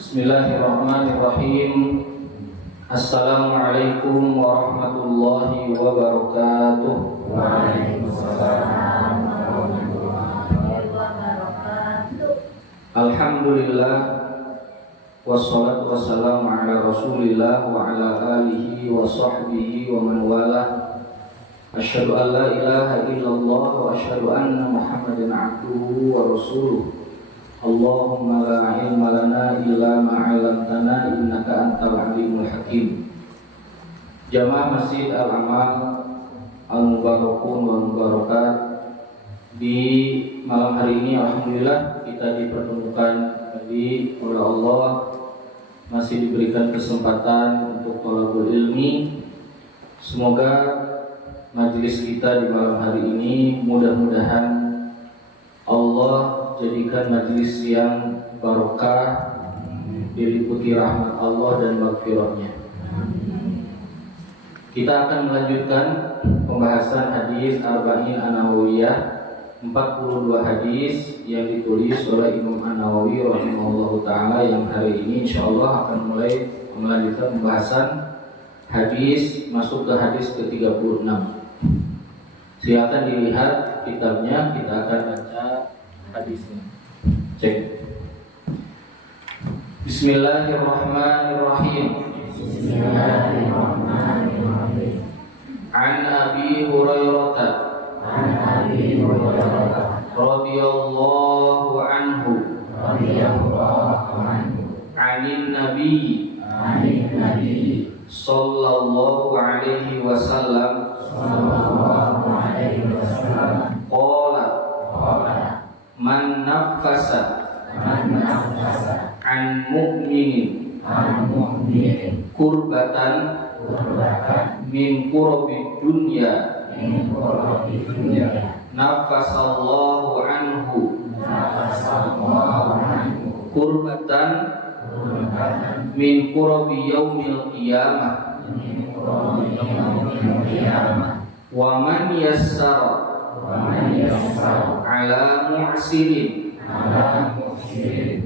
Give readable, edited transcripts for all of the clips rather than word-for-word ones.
Bismillahirrahmanirrahim. Assalamualaikum warahmatullahi wabarakatuh. Waalaikumsalam warahmatullahi wabarakatuh. Alhamdulillah, wassalatu wassalamu ala rasulillah wa ala alihi wa sahbihi wa man walah. Asyhadu an la ilaha illallah wa asyhadu anna Muhammadan abduhu wa rasuluh. Allahumma la ilma lana illa ma 'allamtana innaka antal alimul hakim. Jamaah Masjid Al-Amal Al-Mubarakun wal Mubarakat, di malam hari ini alhamdulillah kita dipertemukan kembali oleh Allah, masih diberikan kesempatan untuk thalabul ilmi. Semoga majelis kita di malam hari ini mudah-mudahan Allah jadikan majelis yang barokah, diliputi rahmat Allah dan maghfirahnya. Kita akan melanjutkan pembahasan hadis Arba'in An-Nawawiyah, 42 hadis yang ditulis oleh Imam An-Nawawi rahimahullahu ta'ala, yang hari ini insyaallah akan mulai melanjutkan pembahasan hadis, masuk ke hadis ke-36. Silakan dilihat kitabnya, kita akan baca hadisnya. Cek. Bismillahirrahmanirrahim. Bismillahirrahmanirrahim. An Abi Hurairah radhiyallahu anhu anin Nabi sallallahu alaihi wasallam qala man nafasa an mu'minin kurbatan min kurabid dunya nafasallahu anhu kurbatan min kurabi yaumil qiyamah wa man yassara ala mu'sirin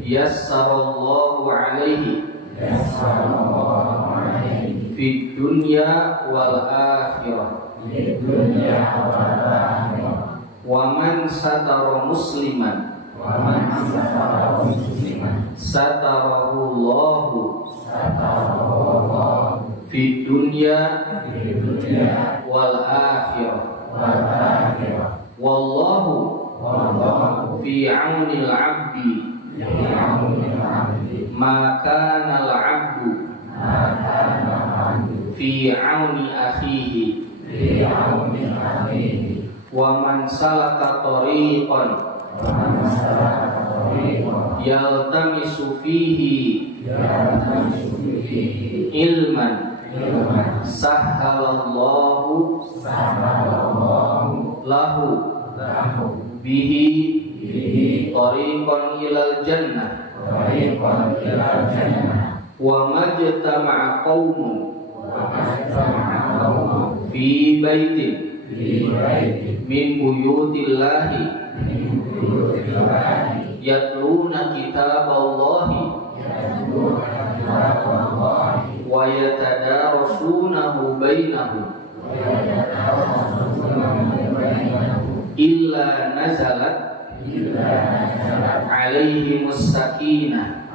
yassarallahu alaihi fid dunya wal akhirah wa man satara musliman satarahullahu fid dunya wal akhirah wallahu fi aunil abdi ma kana al abdu fi auni akhihi wa man salaka tariqan yaltamisu fihi ilman sahhalallahu lahu bihi tariqan ilal jannah wa majtama'a qaumun fi baitin min buyutillahi yatluna kitaballahi wa yatadarasunahu bainahum illa nazalat alaihimus sakinah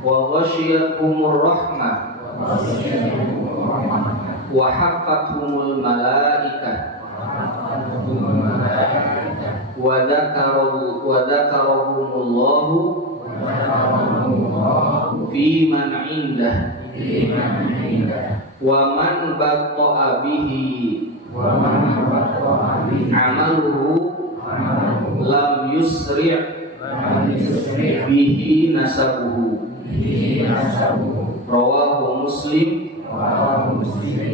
wa ghasyiyatuhumur rahmah wa haffathumul malaikah wa dzakarahumullahu fi man indah wa man batta'a bihi amaluhu lam yusri' bihi nasabuhu rawahu Muslim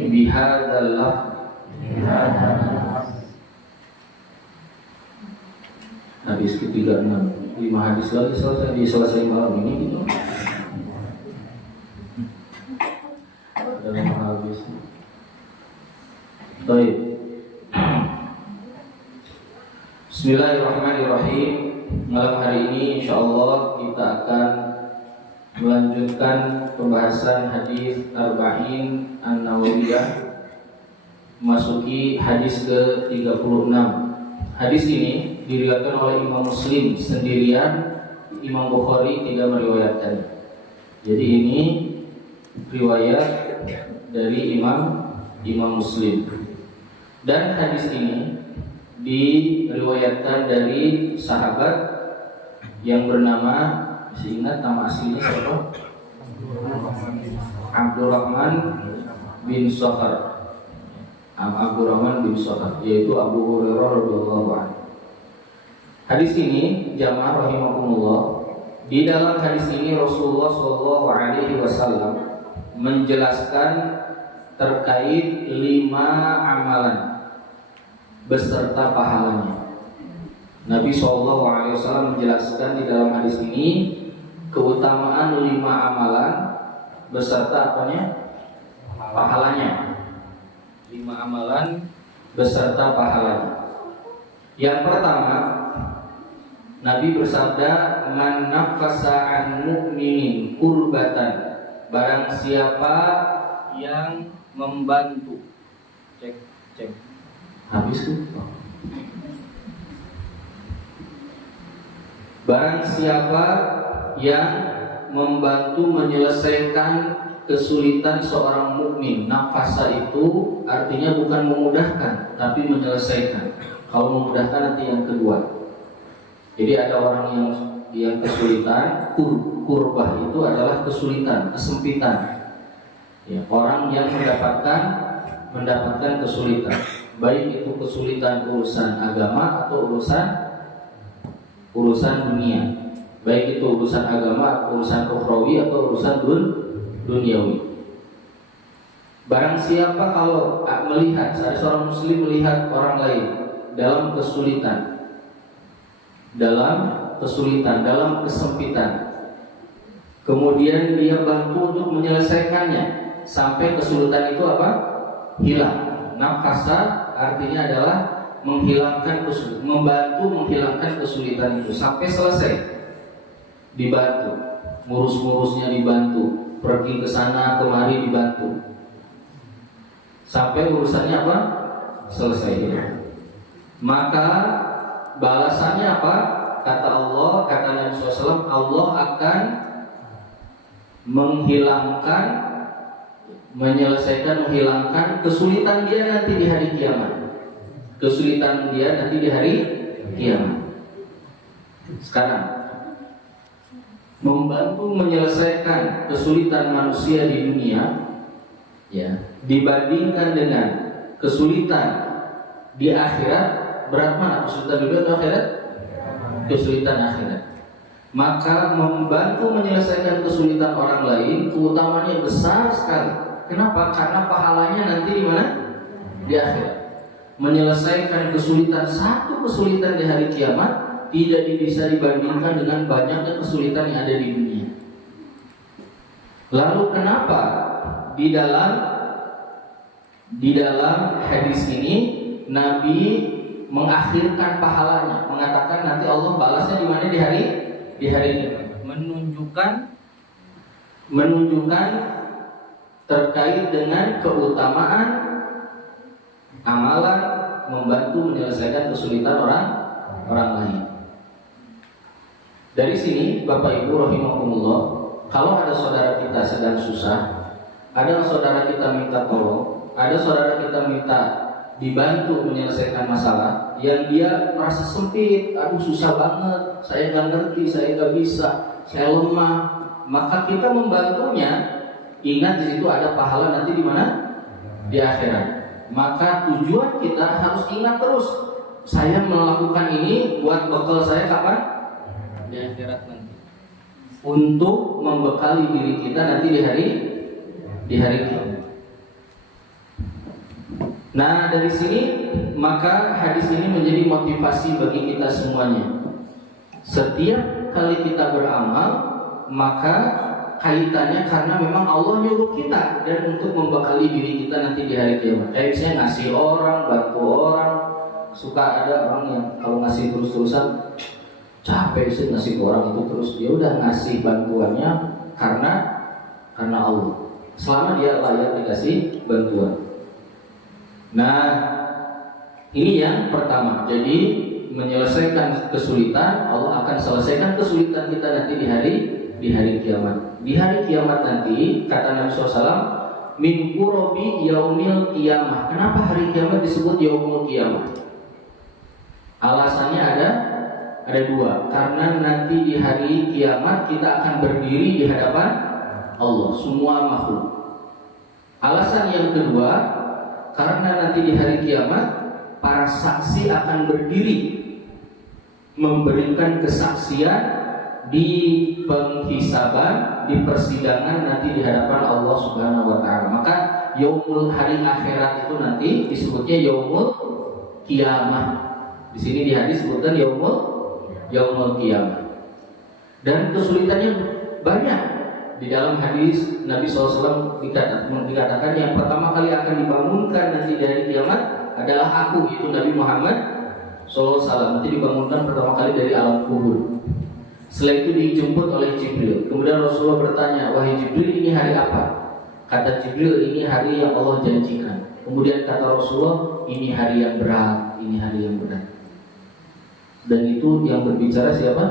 bihadzal lafz. Hadis ke-36, 5 hadis lagi selesai malam ini gitu. Dalam hadis. Baik. Bismillahirrahmanirrahim. Malam hari ini insya Allah kita akan melanjutkan pembahasan hadis Arba'in An-Nawawiyah, memasuki hadis ke-36. Hadis ini diriwayatkan oleh Imam Muslim sendirian, Imam Bukhari tidak meriwayatkan. Jadi ini riwayat dari Imam Muslim. Dan hadis ini diriwayatkan dari sahabat yang bernama, masih ingat nama aslinya siapa? Abdurrahman bin Sakhar. Abdurrahman bin Sakhar, yaitu Abu Hurairah radhiyallahu anhu. Hadis ini jamaah rahimakumullah, di dalam hadis ini Rasulullah sallallahu alaihi wasallam menjelaskan terkait 5 amalan beserta pahalanya. Nabi SAW menjelaskan di dalam hadis ini keutamaan 5 amalan beserta apanya? Pahalanya. 5 amalan beserta pahalanya. Yang pertama, Nabi bersabda, "Man nafasa an mu'minin kurbatan." Barang siapa yang membantu. Cek. Habis tuh. Barang siapa yang membantu menyelesaikan kesulitan seorang mukmin. Nafasa itu artinya bukan memudahkan, tapi menyelesaikan. Kalau memudahkan nanti yang kedua. Jadi ada orang yang kesulitan, kurbah itu adalah kesulitan, kesempitan. Ya, orang yang mendapatkan kesulitan, baik itu kesulitan urusan agama atau urusan dunia, baik itu urusan agama, urusan ukhrawi atau urusan duniawi. Barang siapa kalau melihat, seorang muslim melihat orang lain dalam kesulitan, dalam kesempitan, kemudian dia bantu untuk menyelesaikannya sampai kesulitan itu hilang. Nafasa artinya adalah menghilangkan kesulitan, membantu menghilangkan kesulitan itu sampai selesai. Dibantu, ngurus-ngurusnya dibantu, pergi ke sana kemari dibantu, sampai urusannya selesai. Maka balasannya apa? Kata Allah, kata Nabi SAW, Allah akan menghilangkan kesulitan dia nanti di hari kiamat. Kesulitan dia nanti di hari kiamat. Sekarang membantu menyelesaikan kesulitan manusia di dunia, ya, dibandingkan dengan kesulitan di akhirat, berat mana kesulitan dunia atau akhirat? Kesulitan akhirat. Maka membantu menyelesaikan kesulitan orang lain keutamanya besar sekali. Kenapa? Karena pahalanya nanti di mana? Di akhirat. Menyelesaikan satu kesulitan di hari kiamat tidak bisa dibandingkan dengan banyaknya kesulitan yang ada di dunia. Lalu kenapa di dalam hadis ini Nabi mengakhirkan pahalanya, mengatakan nanti Allah balasnya di mana? Di hari kiamat. Menunjukkan terkait dengan keutamaan amalan membantu menyelesaikan kesulitan orang lain. Dari sini Bapak Ibu rahimakumullah, kalau ada saudara kita sedang susah, ada saudara kita minta tolong, ada saudara kita minta dibantu menyelesaikan masalah yang dia merasa sempit, aduh susah banget, saya nggak ngerti, saya nggak bisa, saya lemah, maka kita membantunya. Ingat di situ ada pahala nanti di mana? Di akhirat. Maka tujuan kita harus ingat terus, saya melakukan ini buat bekal saya kapan? Di akhirat nanti. Untuk membekali diri kita nanti di hari kiamat. Nah, dari sini maka hadis ini menjadi motivasi bagi kita semuanya. Setiap kali kita beramal, maka kaitannya karena memang Allah nyuruh kita dan untuk membekali diri kita nanti di hari kiamat. Kayak misalnya ngasih orang, bantu orang. Suka ada orang yang kalau ngasih terus-terusan, capek sih ngasih ke orang itu terus. Dia udah ngasih bantuannya karena Allah. Selama dia layak dikasih bantuan. Nah, ini yang pertama. Jadi menyelesaikan kesulitan, Allah akan selesaikan kesulitan kita nanti di hari kiamat. Di hari kiamat nanti, kata Nabi SAW, min kurobi yaumil kiamah. Kenapa hari kiamat disebut yaumul kiamah? Alasannya ada dua. Karena nanti di hari kiamat kita akan berdiri di hadapan Allah, semua makhluk. Alasan yang kedua, karena nanti di hari kiamat para saksi akan berdiri memberikan kesaksian di penghisaban, di persidangan nanti di hadapan Allah Subhanahu wa taala. Maka yaumul hari akhirat itu nanti disebutnya yaumul kiamah. Di sini di hadis disebutkan yaumul kiamah. Dan kesulitannya banyak. Di dalam hadis Nabi SAW dikatakan yang pertama kali akan dibangunkan nanti di hari kiamat adalah aku, itu Nabi Muhammad SAW. Nanti dibangunkan pertama kali dari alam kubur. Setelah itu dijemput oleh Jibril. Kemudian Rasulullah bertanya, wahai Jibril, ini hari apa? Kata Jibril, ini hari yang Allah janjikan. Kemudian kata Rasulullah, ini hari yang berat, ini hari yang berat. Dan itu yang berbicara siapa?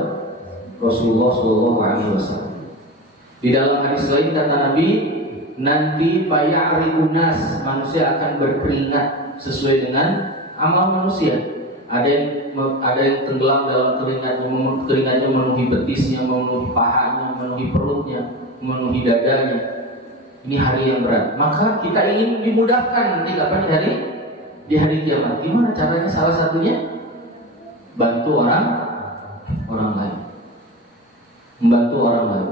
Rasulullah SAW. Di dalam hadis lain kata Nabi, nanti faya'riqunas, manusia akan berkeringat sesuai dengan amal manusia. Ada yang tenggelam dalam keringatnya memenuhi betisnya, memenuhi pahanya, memenuhi perutnya, memenuhi dadanya. Ini hari yang berat. Maka kita ingin dimudahkan nanti kapan di hari kiamat. Gimana caranya? Salah satunya bantu orang lain. Membantu orang lain.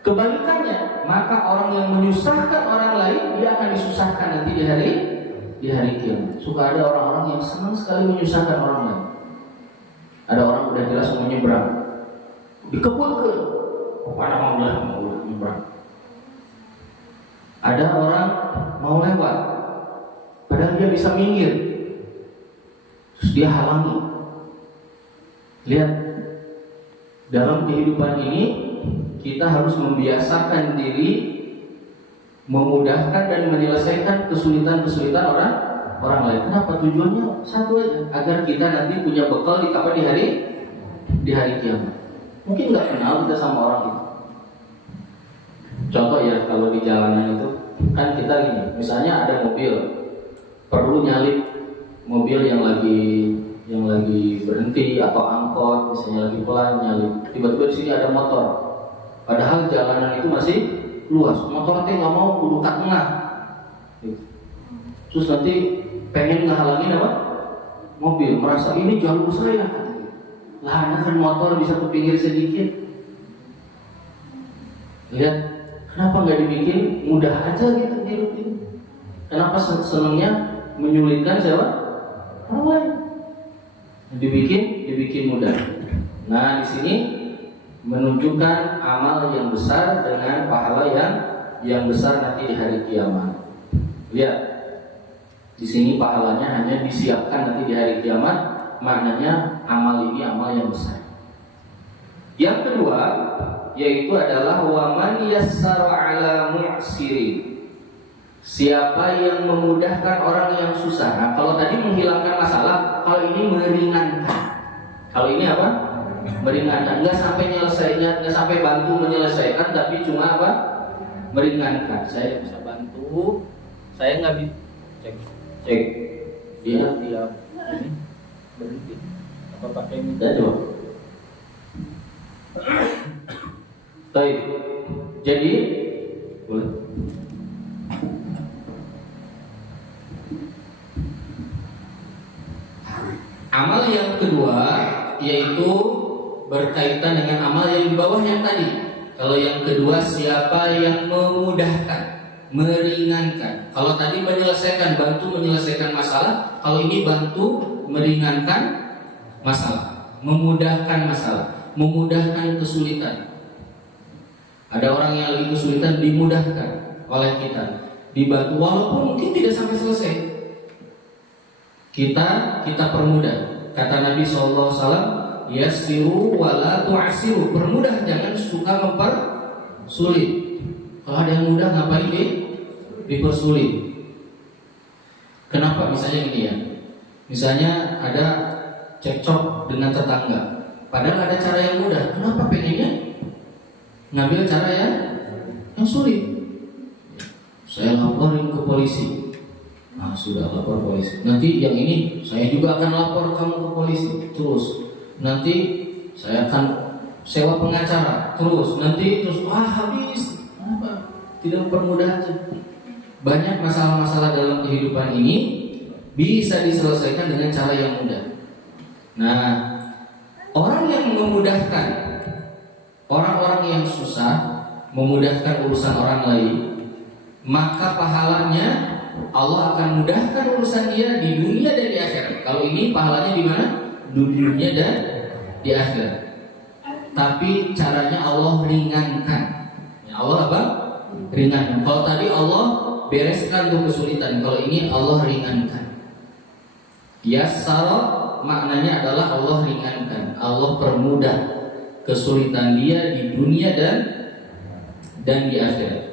Kebalikannya, maka orang yang menyusahkan orang lain, dia akan disusahkan nanti di hari kiamat. Suka ada orang-orang yang senang sekali menyusahkan orang lain. Ada orang udah jelas mau nyebrang, dikepulkan, mana mau nyebrang. Ada orang mau lewat, padahal dia bisa minggir, terus dia halangi. Lihat, dalam kehidupan ini kita harus membiasakan diri memudahkan dan menyelesaikan kesulitan-kesulitan orang lain. Kenapa? Tujuannya satu aja, agar kita nanti punya bekal di hari kiamat. Mungkin nggak kenal kita sama orang itu. Contoh ya, kalau di jalanan itu kan kita gini, misalnya ada mobil perlu nyalip mobil yang lagi berhenti atau angkot, misalnya lagi pelan nyalip. Tiba-tiba di sini ada motor. Padahal jalanan itu masih luas, motornya nggak mau kudu kat tengah. Terus nanti pengen ngehalangin apa? Mobil, merasa ini jalur saya. Lah, kan motor bisa ke pinggir sedikit. Lihat, kenapa nggak dibikin mudah aja gitu dirutin? Kenapa senangnya menyulitkan siapa? Orang lain. Dibikin mudah. Nah, di sini menunjukkan amal yang besar dengan pahala yang besar nanti di hari kiamat. Lihat, di sini pahalanya hanya disiapkan nanti di hari kiamat, maknanya amal ini amal yang besar. Yang kedua, yaitu adalah waman yassara ala mu'sirin. Siapa yang memudahkan orang yang susah. Nah, kalau tadi menghilangkan masalah, kalau ini meringankan. Kalau ini apa? Meringankan, nggak sampai nyelesainya, nggak sampai bantu menyelesaikan, tapi cuma apa? Meringankan. Saya bisa bantu, saya nggak bisa cek dia ini berhenti apa pakai minta coba. Baik, jadi boleh. Amal yang kedua yaitu berkaitan dengan amal yang di bawah yang tadi. Kalau yang kedua, siapa yang memudahkan, meringankan. Kalau tadi menyelesaikan, bantu menyelesaikan masalah. Kalau ini bantu meringankan masalah, memudahkan masalah, memudahkan kesulitan. Ada orang yang lagi kesulitan, dimudahkan oleh kita, dibantu, walaupun mungkin tidak sampai selesai. Kita permudah. Kata Nabi SAW, yassiru wala tu'asiru. Permudah, jangan suka mempersulit. Kalau ada yang mudah ngapain dipersulit? Kenapa? Misalnya gini ya. Misalnya ada cekcok dengan tetangga. Padahal ada cara yang mudah. Kenapa pengennya ngambil cara yang sulit? Saya laporin ke polisi. Nah, sudah lapor polisi. Nanti yang ini saya juga akan lapor kamu ke polisi. Terus nanti saya akan sewa pengacara. Terus habis. Kenapa? Tidak mempermudah aja. Banyak masalah-masalah dalam kehidupan ini bisa diselesaikan dengan cara yang mudah. Nah, orang yang memudahkan orang-orang yang susah, memudahkan urusan orang lain, maka pahalanya Allah akan mudahkan urusan dia di dunia dan di akhirat. Kalau ini pahalanya di mana? Di dunia dan di akhirat. Tapi caranya Allah ringankan. Allah apa? Ringankan. Kalau tadi Allah bereskan tuh kesulitan, kalau ini Allah ringankan. Yassara maknanya adalah Allah ringankan, Allah permudah kesulitan dia di dunia dan di akhirat.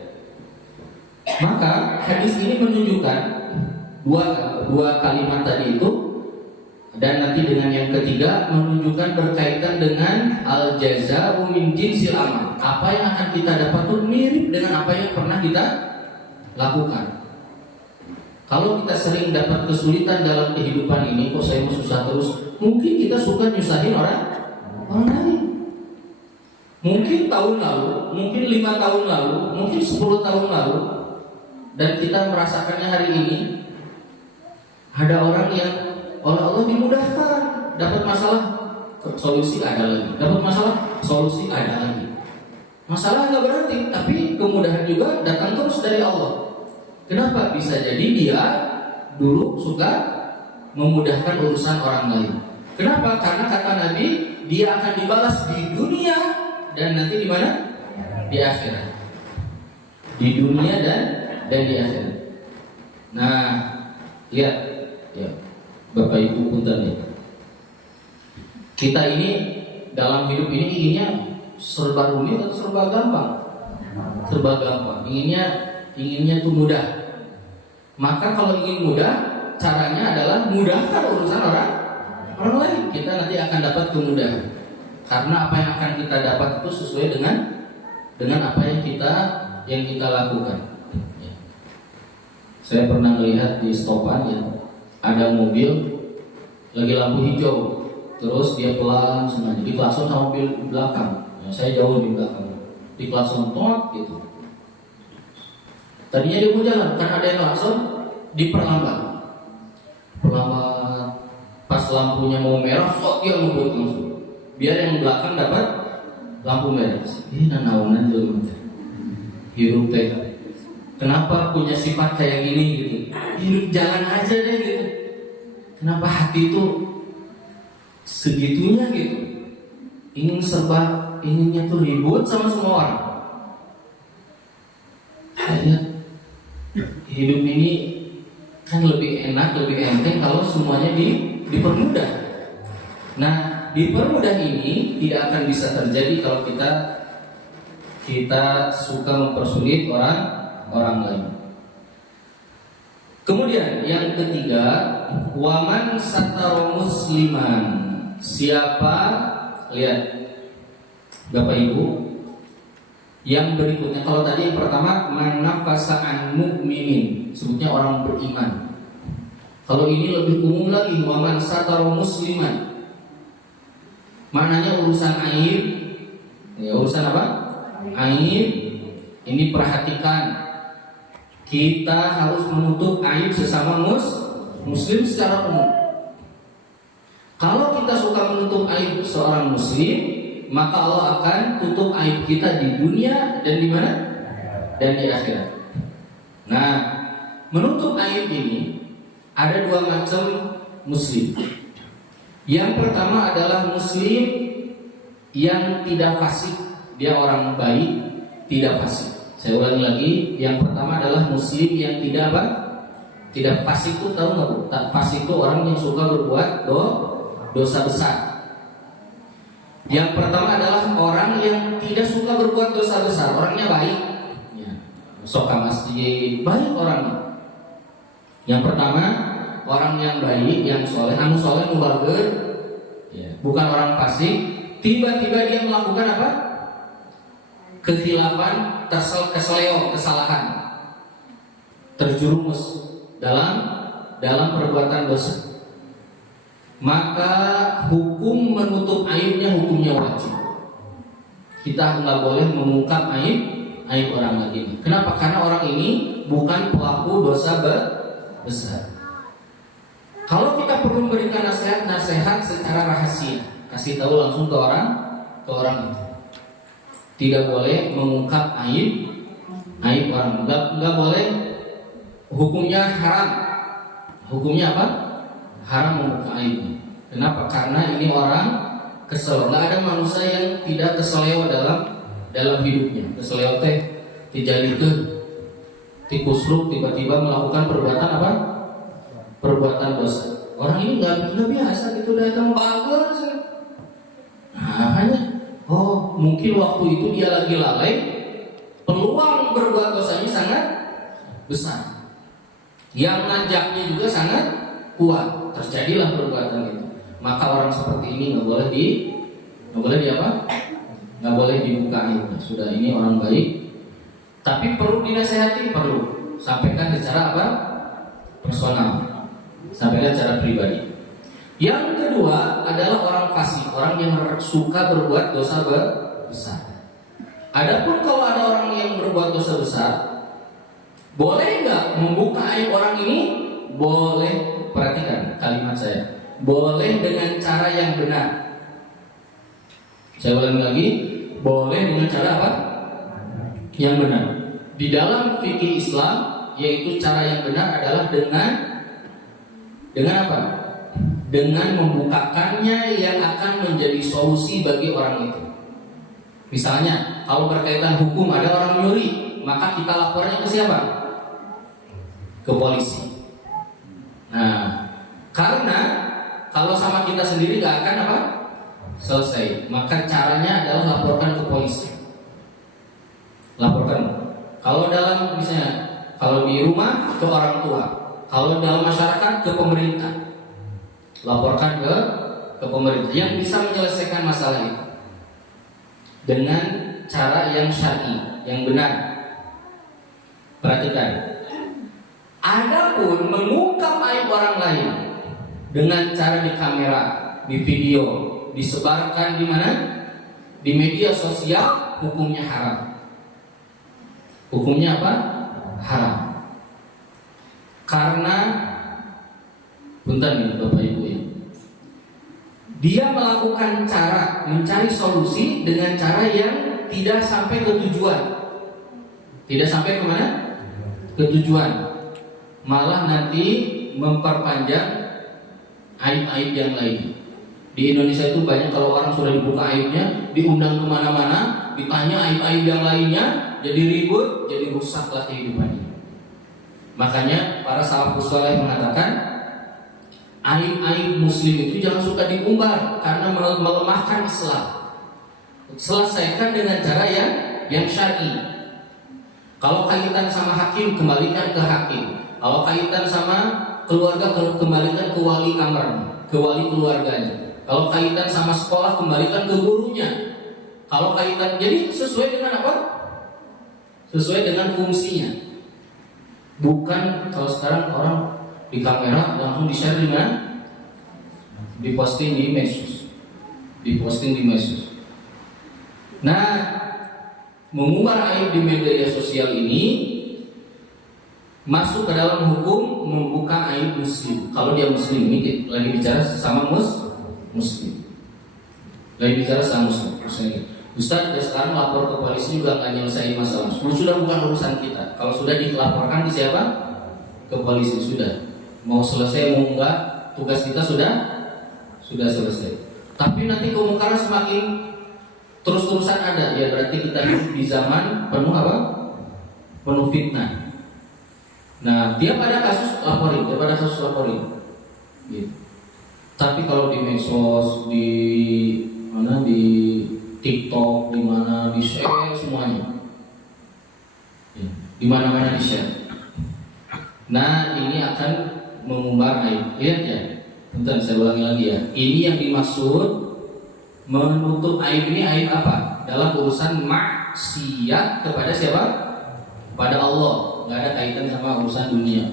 Maka hadis ini menunjukkan dua kalimat tadi itu, dan nanti dengan yang ketiga menunjukkan berkaitan dengan al-jaza'u min jinsil amal. Apa yang akan kita dapat itu mirip dengan apa yang pernah kita lakukan. Kalau kita sering dapat kesulitan dalam kehidupan ini, kok saya mau susah terus, mungkin kita suka nyusahin orang lain. Mungkin tahun lalu, mungkin 5 tahun lalu, mungkin 10 tahun lalu, dan kita merasakannya hari ini. Ada orang yang oleh Allah dimudahkan, dapat masalah, solusi ada lagi, dapat masalah, solusi ada lagi. Masalah nggak berhenti, tapi kemudahan juga datang terus dari Allah. Kenapa? Bisa jadi dia dulu suka memudahkan urusan orang lain. Kenapa? Karena kata Nabi, dia akan dibalas di dunia dan nanti di mana? Di akhirat. Di dunia dan di akhirat. Nah, lihat ya, Bapak Ibu punten ya. Kita ini dalam hidup ini inginnya serba rumit atau serba gampang? Serba gampang. Inginnya tuh mudah. Maka kalau ingin mudah, caranya adalah mudahkan urusan orang lain. Kita nanti akan dapat kemudahan. Karena apa yang akan kita dapat itu sesuai dengan apa yang kita lakukan. Ya. Saya pernah melihat di stopan ya, ada mobil lagi lampu hijau, terus dia pelan sengaja diklakson sama mobil belakang. Ya, saya jauh di belakang, diklakson tot gitu. Tadinya dia mau jalan, kan ada yang klakson, diperlambat. Pas lampunya mau merah, dia ngebut langsung. Biar yang belakang dapat lampu merah. Ini nanaunan dulu. Hidup teh. Kenapa punya sifat kayak gini gitu? Hidup jalan aja deh gitu. Kenapa hati itu segitunya gitu? Inginnya tuh ribut sama semua orang. Saya hidup ini kan lebih enak, lebih enteng kalau semuanya dipermudah. Nah, dipermudah ini tidak akan bisa terjadi kalau kita suka mempersulit orang lain. Kemudian yang ketiga, waman sataro musliman. Siapa, lihat Bapak Ibu, yang berikutnya, kalau tadi yang pertama manafasa an mu'minin, sebutnya orang beriman. Kalau ini lebih umum lagi, waman sataro musliman. Maknanya urusan aib. Ya, urusan apa? Aib. Ini perhatikan. Kita harus menutup aib sesama muslim secara umum. Kalau kita suka menutup aib seorang muslim, maka Allah akan tutup aib kita di dunia dan di mana? Dan di akhirat. Nah, menutup aib ini ada dua macam muslim. Yang pertama adalah muslim yang tidak fasik, dia orang baik, tidak fasik. Saya ulangi lagi, yang pertama adalah muslim yang tidak apa? Tidak fasik. Itu tahu nggak Bu? Fasik itu orang yang suka berbuat dosa besar. Yang pertama adalah orang yang tidak suka berbuat dosa besar, orangnya baik, ya. Sok ke masjid, baik orangnya. Yang pertama, orang yang baik, yang soleh, anu soleh mubager, ya. Bukan orang fasik. Tiba-tiba dia melakukan apa? Kekhilafan, keseleo, kesalahan, terjerumus dalam perbuatan dosa. Maka hukum menutup aibnya hukumnya wajib. Kita nggak boleh mengungkap aib orang lagi. Kenapa? Karena orang ini bukan pelaku dosa besar. Kalau kita perlu memberikan nasihat secara rahasia, kasih tahu langsung ke orang itu. Tidak boleh mengungkap aib orang. Nggak boleh. Hukumnya haram. Hukumnya apa? Haram membuka aibnya. Kenapa? Karena ini orang kesel. Nggak ada manusia yang tidak keseleo dalam hidupnya. Keseleo teh dijadi ke tikusruk tiba-tiba melakukan perbuatan apa? Perbuatan dosa. Orang ini nggak biasa gitu datang bagus. Nah, hanya mungkin waktu itu dia lagi lalai, peluang berbuat dosanya sangat besar. Yang ngajaknya juga sangat kuat. Terjadilah perbuatan itu. Maka orang seperti ini nggak boleh dibuka aibnya. Sudah, ini orang baik, tapi perlu dinasehati, perlu sampaikan secara apa? Personal, sampaikan secara pribadi. Yang kedua adalah orang fasik, orang yang suka berbuat dosa besar. Adapun kalau ada orang yang berbuat dosa besar, boleh nggak membuka aib orang ini? Boleh. Perhatikan kalimat saya. Boleh dengan cara yang benar. Saya ulangi lagi. Boleh dengan cara apa? Yang benar. Di dalam fikih Islam, yaitu cara yang benar adalah dengan apa? Dengan membukakannya yang akan menjadi solusi bagi orang itu. Misalnya, kalau berkaitan hukum ada orang nyuri, maka kita lapornya ke siapa? Ke polisi. Nah, karena kalau sama kita sendiri gak akan apa? Selesai. Maka caranya adalah laporkan ke polisi. Laporkan. Kalau dalam misalnya, kalau di rumah ke orang tua, kalau dalam masyarakat ke pemerintah, laporkan ke pemerintah yang bisa menyelesaikan masalah itu dengan cara yang syar'i, yang benar. Perhatikan. Adapun mengungkap aib orang lain dengan cara di kamera, di video, disebarkan di mana? Di media sosial, hukumnya haram. Hukumnya apa? Haram. Karena punten nih Bapak Ibu ya. Dia melakukan cara mencari solusi dengan cara yang tidak sampai ke tujuan. Tidak sampai kemana? Ke tujuan. Malah nanti memperpanjang aib-aib yang lain. Di Indonesia itu banyak kalau orang sudah dibuka aibnya, diundang kemana-mana, ditanya aib-aib yang lainnya, jadi ribut, jadi rusaklah kehidupannya. Makanya para salafus saleh mengatakan aib-aib muslim itu jangan suka diumbar karena melemahkan Islam. Selesaikan dengan cara yang syar'i. Kalau kaitan sama hakim, kembalikan ke hakim. Kalau kaitan sama keluarga, kembalikan ke wali amr, ke wali keluarganya. Kalau kaitan sama sekolah, kembalikan ke gurunya. Kalau kaitan, jadi sesuai dengan apa? Sesuai dengan fungsinya. Bukan kalau sekarang orang di kamera langsung di-share di mana? Diposting di medsos. Diposting di medsos. Nah, mengumbar aib di media sosial ini masuk ke dalam hukum membuka aib muslim. Kalau dia muslim, ini lagi bicara sesama muslim. Lagi bicara sama muslim. Ustaz, sekarang lapor ke polisi juga nggak nyelesain masalah. Sudah bukan urusan kita. Kalau sudah dilaporkan ke siapa? Ke polisi sudah. Mau selesai mau enggak, tugas kita sudah selesai. Tapi nanti kemungkaran semakin terus-terusan ada, ya berarti kita hidup di zaman penuh apa? Penuh fitnah. Nah, dia pada kasus laporin. Gitu. Tapi kalau di medsos, di TikTok, di mana di share semuanya, ya, di mana-mana di share. Nah, ini akan mengumbar aib. Lihat ya, bentar saya ulangi lagi ya. Ini yang dimaksud menutup aib ini aib apa? Dalam urusan maksiat kepada siapa? Pada Allah. Nggak ada kaitan sama urusan dunia.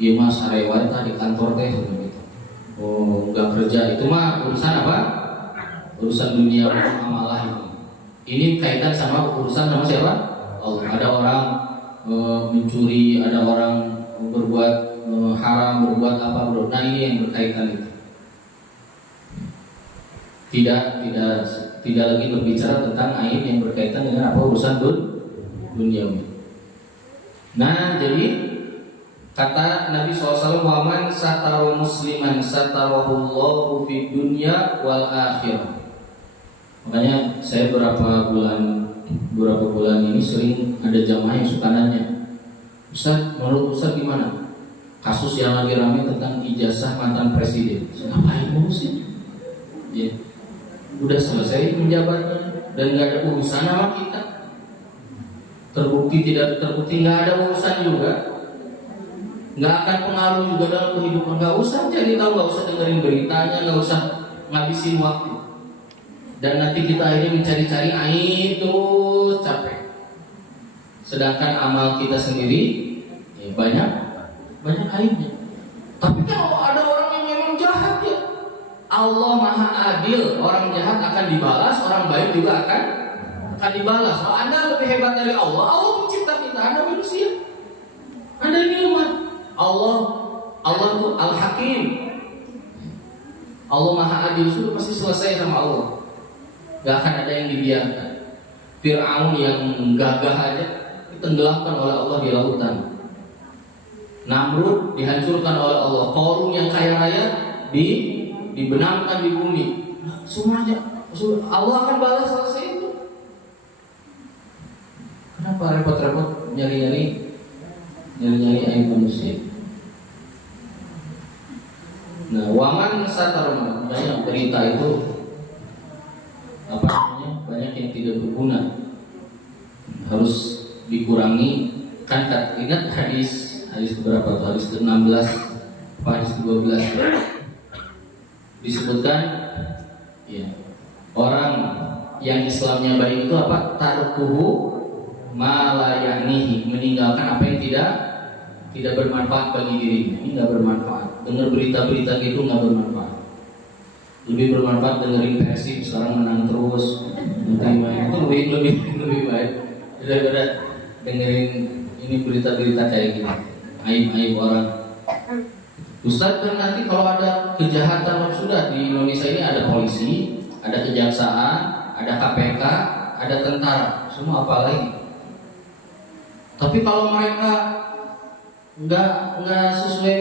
Iya mas sarewan di kantor teh gitu. Oh nggak kerja itu mah urusan apa? Urusan dunia amalah itu. Ini kaitan sama urusan sama siapa? Allah. Ada orang mencuri, ada orang berbuat haram, berbuat apa bro? Nah ini yang berkaitan itu. Tidak lagi berbicara tentang aib yang berkaitan dengan apa urusan duniawi. Nah jadi kata Nabi SAW, waman satara musliman satarahullahu fid dunya wal akhirah. Makanya saya beberapa bulan ini sering ada jamaah yang suka nanya, Ustaz, menurut Ustaz gimana? Kasus yang lagi ramai tentang ijazah mantan presiden. Ngapain ngurusin? Ya, udah selesai menjabatnya dan nggak ada urusan sama kita. Terbukti tidak terbukti nggak ada urusan juga. Nggak akan pengaruh juga dalam kehidupan. Nggak usah jadi tahu, nggak usah dengerin beritanya, nggak usah ngabisin waktu. Dan nanti kita akhirnya mencari-cari aib tuh capek. Sedangkan amal kita sendiri ya banyak aibnya. Tapi kalau ada orang yang memang jahat ya, Allah Maha Adil. Orang jahat akan dibalas, orang baik juga akan dibalas. Kalau Anda lebih hebat dari Allah, Allah mencipta kita, Anda manusia. Anda ini umat. Allah itu Al-Hakim. Allah Maha Adil, sudah pasti selesai sama Allah. Gak akan ada yang dibiarkan. Fir'aun yang gagah aja ditenggelamkan oleh Allah di lautan. Namrud dihancurkan oleh Allah. Qarun yang kaya raya dibenamkan di bumi. Semuanya Allah akan balas selesai itu. Kenapa repot-repot nyari-nyari aib manusia? Nah, waman satarma, banyak berita itu apa namanya, banyak yang tidak berguna, harus dikurangi. Kan ingat hadis keberapa? Hadis ke-16 apa hadis ke-12 disebutkan ya, orang yang Islamnya baik itu apa? Tarkuhu ma la ya'nihi, meninggalkan apa yang tidak bermanfaat bagi dirinya. Ini nggak bermanfaat. Dengar berita-berita gitu nggak bermanfaat. Lebih bermanfaat dengerin Persib sekarang menang terus, nanti main itu lebih baik daripada dengerin ini berita-berita kayak gini, aib orang. Ustaz, kan nanti kalau ada kejahatan sudah di Indonesia ini ada polisi, ada kejaksaan, ada KPK, ada tentara, semua apa lagi? Tapi kalau mereka nggak sesuai,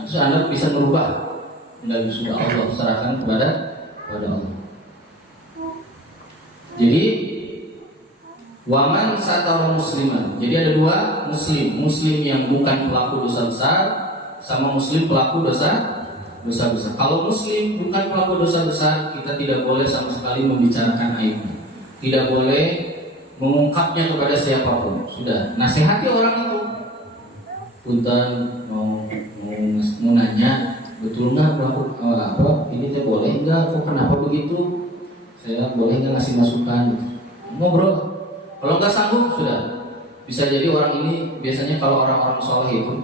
terus Anda bisa merubah. Nggak bisa, Allah serahkan kepada Allah. Jadi waman satara musliman. Jadi ada dua muslim yang bukan pelaku dosa besar, sama muslim pelaku dosa besar. Kalau muslim bukan pelaku dosa besar, kita tidak boleh sama sekali membicarakan aibnya, tidak boleh mengungkapnya kepada siapapun. Sudah, nasihati orang itu. Punten mau nanya, betul nggak apa ini teh boleh nggak? Kok kenapa begitu? Saya boleh nggak ngasih masukan? Ngobrol. Kalau nggak sanggup sudah. Bisa jadi orang ini biasanya kalau orang-orang soleh itu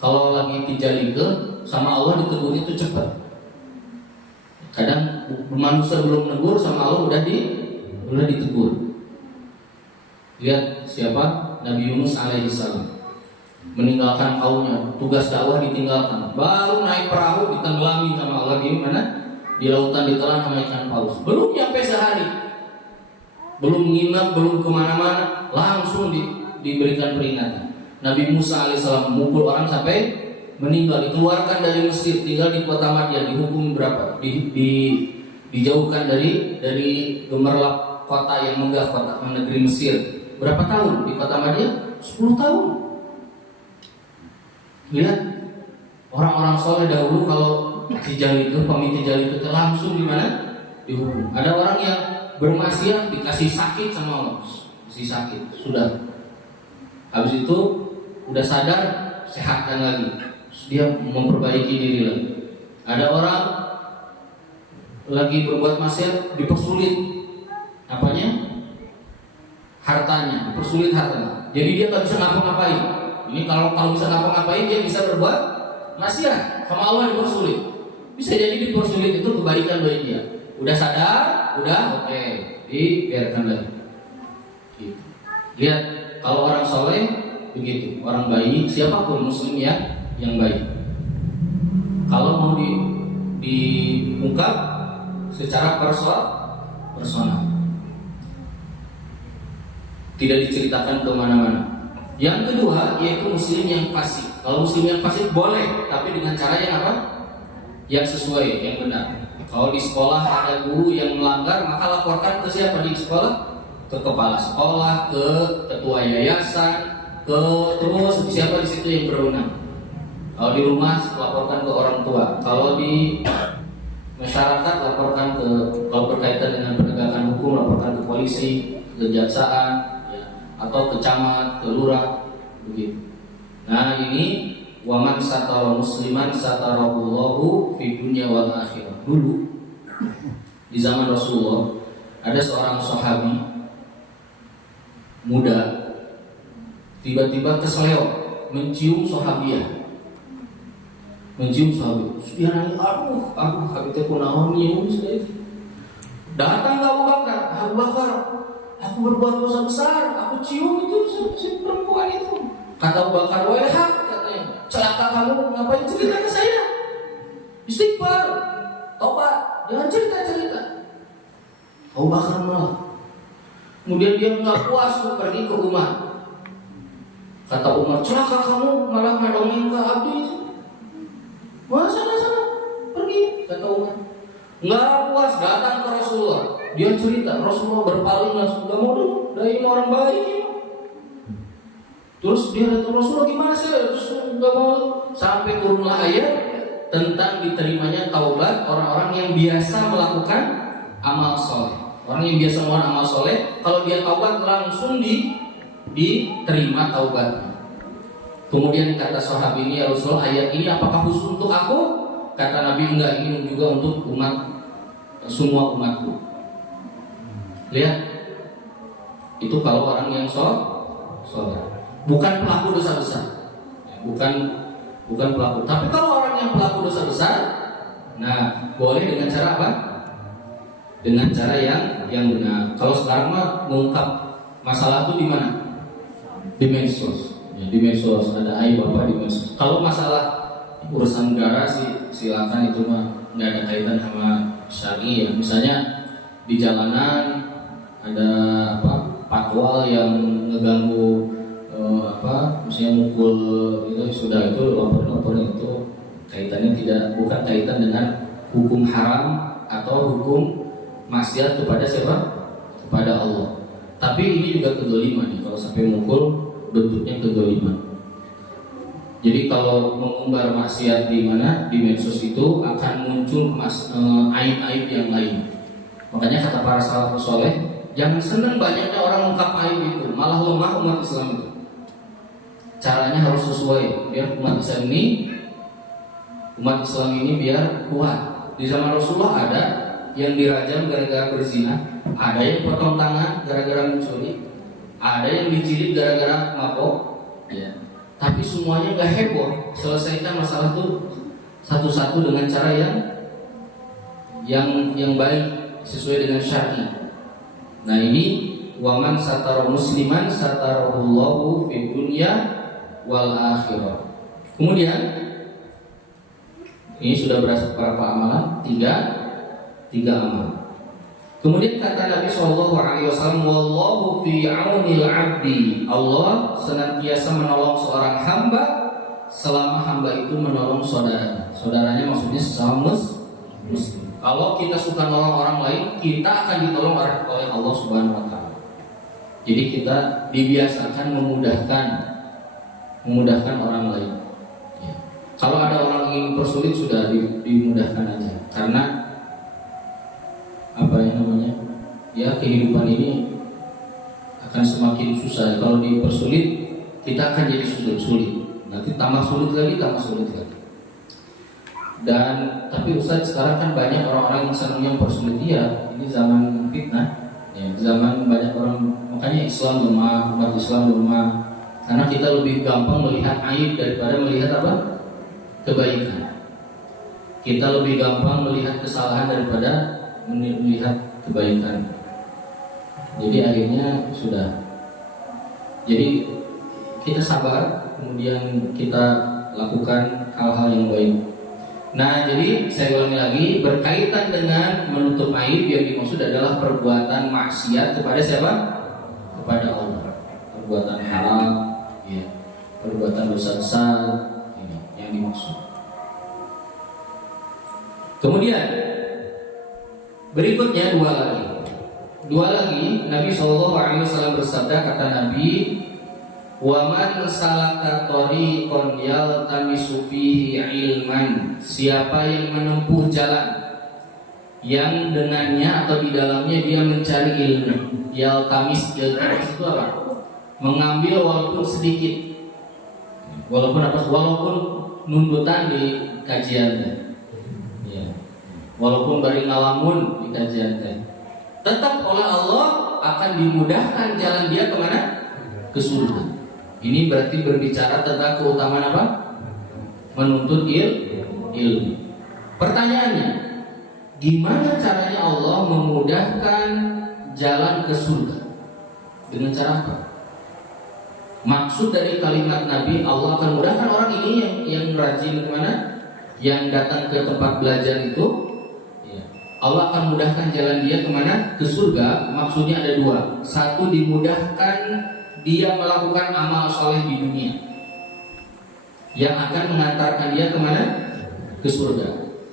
kalau lagi tijalike sama Allah ditegurnya itu cepat. Kadang manusia belum negur sama Allah udah ditegur. Lihat siapa? Nabi Yunus alaihissalam. Meninggalkan kaumnya, tugas dakwah ditinggalkan, baru naik perahu ditenggelami sama Allah di mana? Di lautan ditelan sama ikan paus. Belum nyampe sehari, belum nginap, belum kemana-mana, langsung diberikan peringatan. Nabi Musa alaihissalam memukul orang sampai meninggal, dikeluarkan dari Mesir, tinggal di kota Madian, dihukum berapa? Dijauhkan dari gemerlap kota yang megah, kota negeri Mesir. Berapa tahun di kota Madian? 10 tahun. Lihat orang-orang soleh dahulu kalau pemimpin tijal itu langsung di mana? Dihukum. Ada orang yang bermaksiat dikasih sakit sama Allah, kasih sakit, sudah. Habis itu udah sadar, sehatkan lagi, terus dia memperbaiki diri lagi. Ada orang lagi berbuat maksiat, dipersulit apanya? Hartanya, dipersulit hartanya. Jadi dia nggak bisa ngapa-ngapain. Ini kalau bisa ngapa-ngapain, dia bisa berbuat maksiat, sama Allah dipersulit. Bisa jadi dipersulit itu kebaikan bagi dia. Udah sadar, udah oke, dibiarkan lagi. Gitu. Lihat, kalau orang soleh begitu, orang baik, siapapun muslim ya yang baik. Kalau mau diungkap secara personal, tidak diceritakan kemana-mana. Yang kedua yaitu muslim yang fasik. Kalau muslim yang fasik boleh, tapi dengan cara yang apa? Yang sesuai, yang benar. Kalau di sekolah ada guru yang melanggar, maka laporkan ke siapa di sekolah? Ke kepala sekolah, ke ketua yayasan, ke terus siapa di situ yang berwenang. Kalau di rumah laporkan ke orang tua. Kalau di masyarakat laporkan ke, kalau berkaitan dengan penegakan hukum laporkan ke polisi, ke kejaksaan, atau ke camat, ke lurah, begitu. Nah ini waman satara musliman satarahullahu fi dunya wal akhirah. Dulu di zaman Rasulullah ada seorang sahabi muda tiba-tiba keseleo mencium sahabiah. Dia nanya, aduh, habis itu kunaon nyium saya. Datang ke Abu Bakar, aku berbuat dosa besar, aku cium itu si perempuan itu. Kata Abu Bakar, wahai katanya, celaka kamu, ngapain cerita ke saya? Istighfar, tobat, jangan cerita. Abu Bakar malah. Kemudian dia nggak puas, pergi ke Umar. Kata Umar, celaka kamu, malah ngedongeng ke abdi. Wah, sana, pergi, kata Umar. Nggak puas, datang ke Rasulullah. Dia cerita, Rasulullah berpaling langsung, gak mau dulu, dari orang baik. Terus dia datang, Rasulullah gimana sih? Terus gak mau, sampai turunlah ayat tentang diterimanya taubat orang-orang yang biasa melakukan amal soleh. Orang yang biasa melakukan amal soleh, kalau dia taubat langsung diterima taubatnya. Kemudian kata sahabat ini, ya Rasulullah, ayat ini apakah khusus untuk aku? Kata Nabi, enggak, ini juga untuk semua umatku. Lihat, itu kalau orang yang soleh, bukan pelaku dosa besar, bukan pelaku. Tapi kalau orang yang pelaku dosa besar, nah boleh dengan cara apa? Dengan cara yang benar. Kalau sekarang mah mengungkap masalah itu di mana? Di medsos. Ya, di medsos ada aib apa di medsos. Kalau masalah urusan negara sih silakan, itu mah nggak ada kaitan sama syar'i ya. Misalnya di jalanan ada patwal yang ngeganggu misalnya mukul itu, sudah itu laporin itu kaitannya bukan kaitan dengan hukum haram atau hukum maksiat kepada siapa? Kepada Allah. Tapi ini juga kezaliman nih, kalau sampai mukul bentuknya kezaliman. Jadi kalau mengumbar maksiat di mana di medsos itu akan muncul aib-aib yang lain. Makanya kata para salafus soleh, jangan senang banyaknya orang ungkap aib itu, malah lemah umat Islam itu. Caranya harus sesuai, biar umat Islam ini biar kuat. Di zaman Rasulullah ada yang dirajam gara-gara berzina, ada yang potong tangan gara-gara mencuri, ada yang dicilip gara-gara mabok. Ya. Tapi semuanya gak heboh, selesaikan masalah itu satu-satu dengan cara yang baik sesuai dengan syar'i. Nah ini waman satara musliman satarahullahu fid dunya wal akhirah. Kemudian ini sudah berasal beberapa amalan, tiga amal. Kemudian kata Nabi SAW, wallahu fi aunil abdi. Allah senantiasa menolong seorang hamba selama hamba itu menolong saudaranya, maksudnya sesama muslim. Kalau kita suka nolong orang lain, kita akan ditolong oleh Allah Subhanahu wa taala. Jadi kita dibiasakan memudahkan orang lain. Ya. Kalau ada orang yang persulit, sudah dimudahkan aja. Karena ya kehidupan ini akan semakin susah. Kalau dipersulit, kita akan jadi sulit. Nanti tambah sulit lagi. Dan tapi Ustaz, sekarang kan banyak orang-orang yang senangnya mempersulit dia. Ini zaman fitnah, ya, zaman banyak orang, makanya Islam lemah, umat Islam lemah. Karena kita lebih gampang melihat aib daripada melihat apa? Kebaikan. Kita lebih gampang melihat kesalahan daripada melihat kebaikan. Jadi akhirnya sudah. Jadi kita sabar, kemudian kita lakukan hal-hal yang baik. Nah, jadi saya ulangi lagi, berkaitan dengan menutup aib yang dimaksud adalah perbuatan maksiat kepada siapa? Kepada Allah. Perbuatan haram, ya. Perbuatan dosa besar, ini yang dimaksud. Kemudian berikutnya dua lagi Nabi SAW bersabda, kata Nabi, wa man salaka tariqan yaltamisu fihi ilman, siapa yang menempuh jalan yang dengannya atau di dalamnya dia mencari ilmu. Yaltamis itu apa? Mengambil walaupun sedikit, walaupun nundutan di kajian, ya. Walaupun bari ngalamun di kajian, tetap oleh Allah akan dimudahkan jalan dia kemana? Ke surga. Ini berarti berbicara tentang keutamaan apa? Menuntut ilmu. Pertanyaannya, gimana caranya Allah memudahkan jalan ke surga? Dengan cara apa? Maksud dari kalimat Nabi, Allah akan mudahkan orang ini yang rajin kemana? Yang datang ke tempat belajar itu, Allah akan mudahkan jalan dia kemana? Ke surga. Maksudnya ada dua. Satu, dimudahkan dia melakukan amal soleh di dunia yang akan mengantarkan dia kemana? Ke surga.